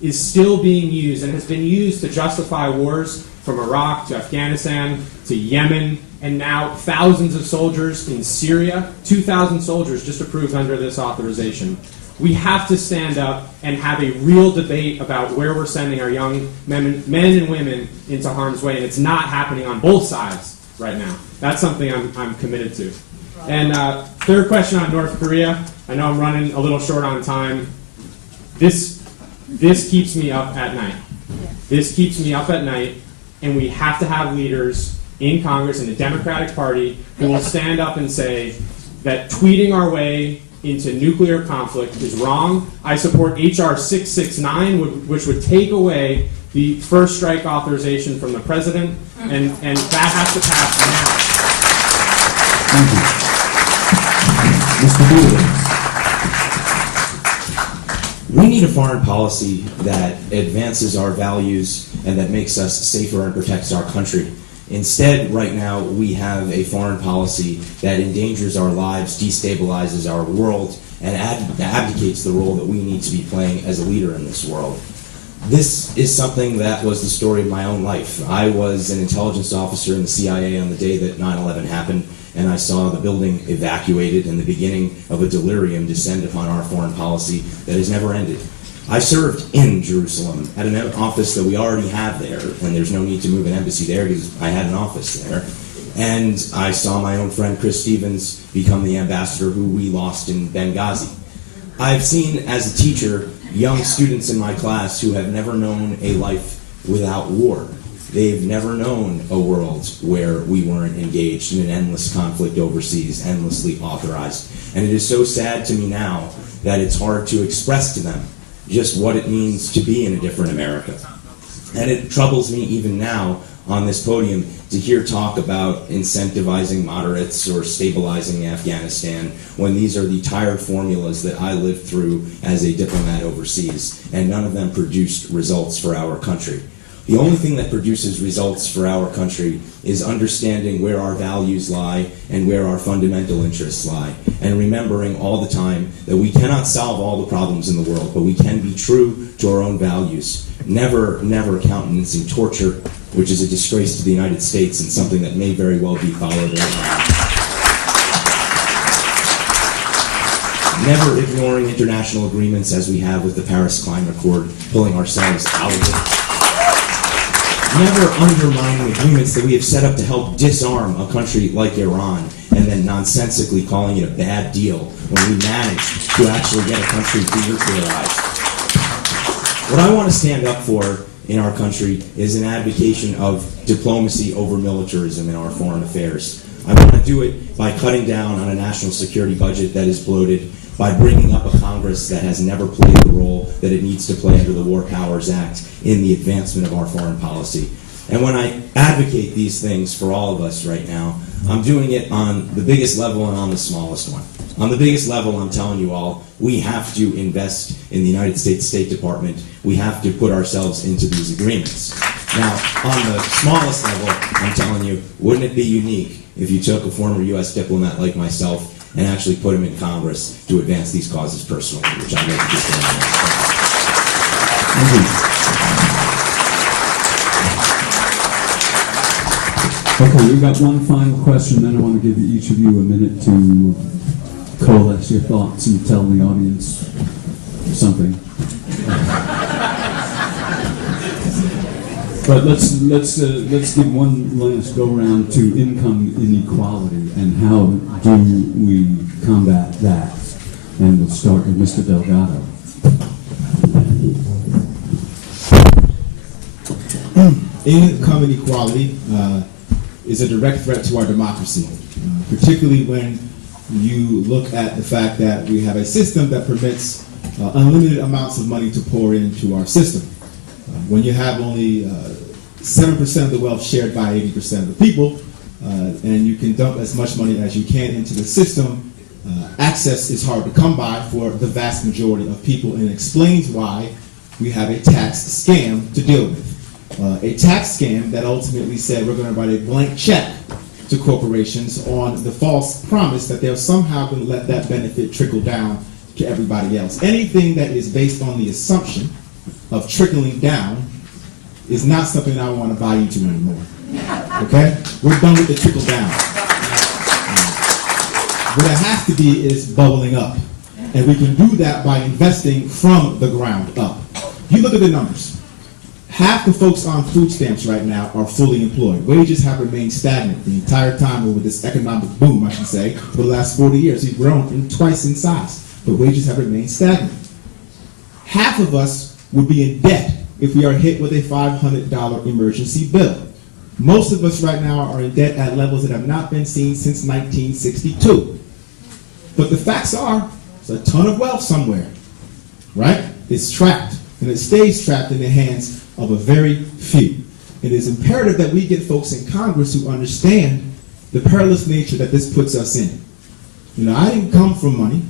is still being used and has been used to justify wars from Iraq to Afghanistan to Yemen, and now thousands of soldiers in Syria. 2,000 soldiers just approved under this authorization. We have to stand up and have a real debate about where we're sending our young men and women into harm's way, and it's not happening on both sides right now. That's something I'm committed to. And third question on North Korea. I know I'm running a little short on time. This keeps me up at night. This keeps me up at night, and we have to have leaders in Congress and the Democratic Party who will stand up and say that tweeting our way into nuclear conflict is wrong. I support H.R. 669, which would take away the first strike authorization from the president, and that has to pass now. Thank you. Mr. Perilous. We need a foreign policy that advances our values and that makes us safer and protects our country. Instead, right now, we have a foreign policy that endangers our lives, destabilizes our world, and abdicates the role that we need to be playing as a leader in this world. This is something that was the story of my own life. I was an intelligence officer in the CIA on the day that 9/11 happened, and I saw the building evacuated and the beginning of a delirium descend upon our foreign policy that has never ended. I served in Jerusalem at an office that we already have there, and there's no need to move an embassy there because I had an office there. And I saw my own friend Chris Stevens become the ambassador who we lost in Benghazi. I've seen, as a teacher, young students in my class who have never known a life without war. They've never known a world where we weren't engaged in an endless conflict overseas, endlessly authorized. And it is so sad to me now that it's hard to express to them just what it means to be in a different America. And it troubles me even now on this podium to hear talk about incentivizing moderates or stabilizing Afghanistan when these are the tired formulas that I lived through as a diplomat overseas, and none of them produced results for our country. The only thing that produces results for our country is understanding where our values lie and where our fundamental interests lie, and remembering all the time that we cannot solve all the problems in the world, but we can be true to our own values. Never countenancing torture, which is a disgrace to the United States and something that may very well be followed right now. Never ignoring international agreements as we have with the Paris Climate Accord, pulling ourselves out of it. Never undermining agreements that we have set up to help disarm a country like Iran, and then nonsensically calling it a bad deal when we manage to actually get a country denuclearized. What I want to stand up for in our country is an advocacy of diplomacy over militarism in our foreign affairs. I want to do it by cutting down on a national security budget that is bloated, by bringing up a Congress that has never played the role that it needs to play under the War Powers Act in the advancement of our foreign policy. And when I advocate these things for all of us right now, I'm doing it on the biggest level and on the smallest one. On the biggest level, I'm telling you all, we have to invest in the United States State Department. We have to put ourselves into these agreements. Now, on the smallest level, I'm telling you, wouldn't it be unique if you took a former U.S. diplomat like myself and actually put him in Congress to advance these causes personally, which I'd like to do. Thank you. Okay, we've got one final question, then I want to give each of you a minute to coalesce your thoughts and tell the audience something. But let's give one last go round to income inequality and how do we combat that. And we'll start with Mr. Delgado. Income inequality is a direct threat to our democracy, particularly when you look at the fact that we have a system that permits unlimited amounts of money to pour into our system. When you have only 7% of the wealth shared by 80% of the people, and you can dump as much money as you can into the system, access is hard to come by for the vast majority of people, and it explains why we have a tax scam to deal with. A tax scam that ultimately said we're going to write a blank check to corporations on the false promise that they're somehow going to let that benefit trickle down to everybody else. Anything that is based on the assumption of trickling down is not something I want to buy into anymore. Okay? We're done with the trickle down. What it has to be is bubbling up. And we can do that by investing from the ground up. You look at the numbers. Half the folks on food stamps right now are fully employed. Wages have remained stagnant the entire time over this economic boom, I should say, for the last 40 years. We've grown twice in size, but wages have remained stagnant. Half of us would be in debt if we are hit with a $500 emergency bill. Most of us right now are in debt at levels that have not been seen since 1962. But the facts are, there's a ton of wealth somewhere, right? It's trapped, and it stays trapped in the hands of a very few. It is imperative that we get folks in Congress who understand the perilous nature that this puts us in. You know, I didn't come from money.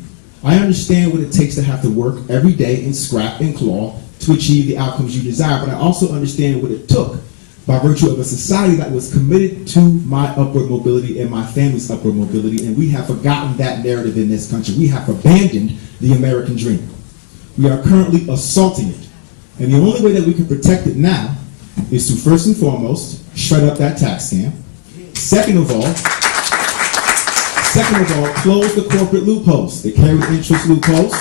I understand what it takes to have to work every day and scrap and claw to achieve the outcomes you desire, but I also understand what it took by virtue of a society that was committed to my upward mobility and my family's upward mobility, and we have forgotten that narrative in this country. We have abandoned the American dream. We are currently assaulting it. And the only way that we can protect it now is to first and foremost shred up that tax scam. Second of all, close the corporate loopholes, the carried interest loopholes.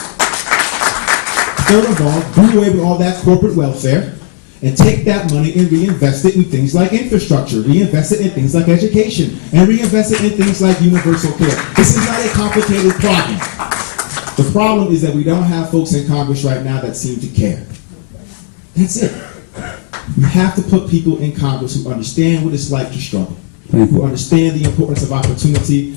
Third of all, do away with all that corporate welfare and take that money and reinvest it in things like infrastructure, reinvest it in things like education, and reinvest it in things like universal care. This is not a complicated problem. The problem is that we don't have folks in Congress right now that seem to care. That's it. We have to put people in Congress who understand what it's like to struggle, who understand the importance of opportunity,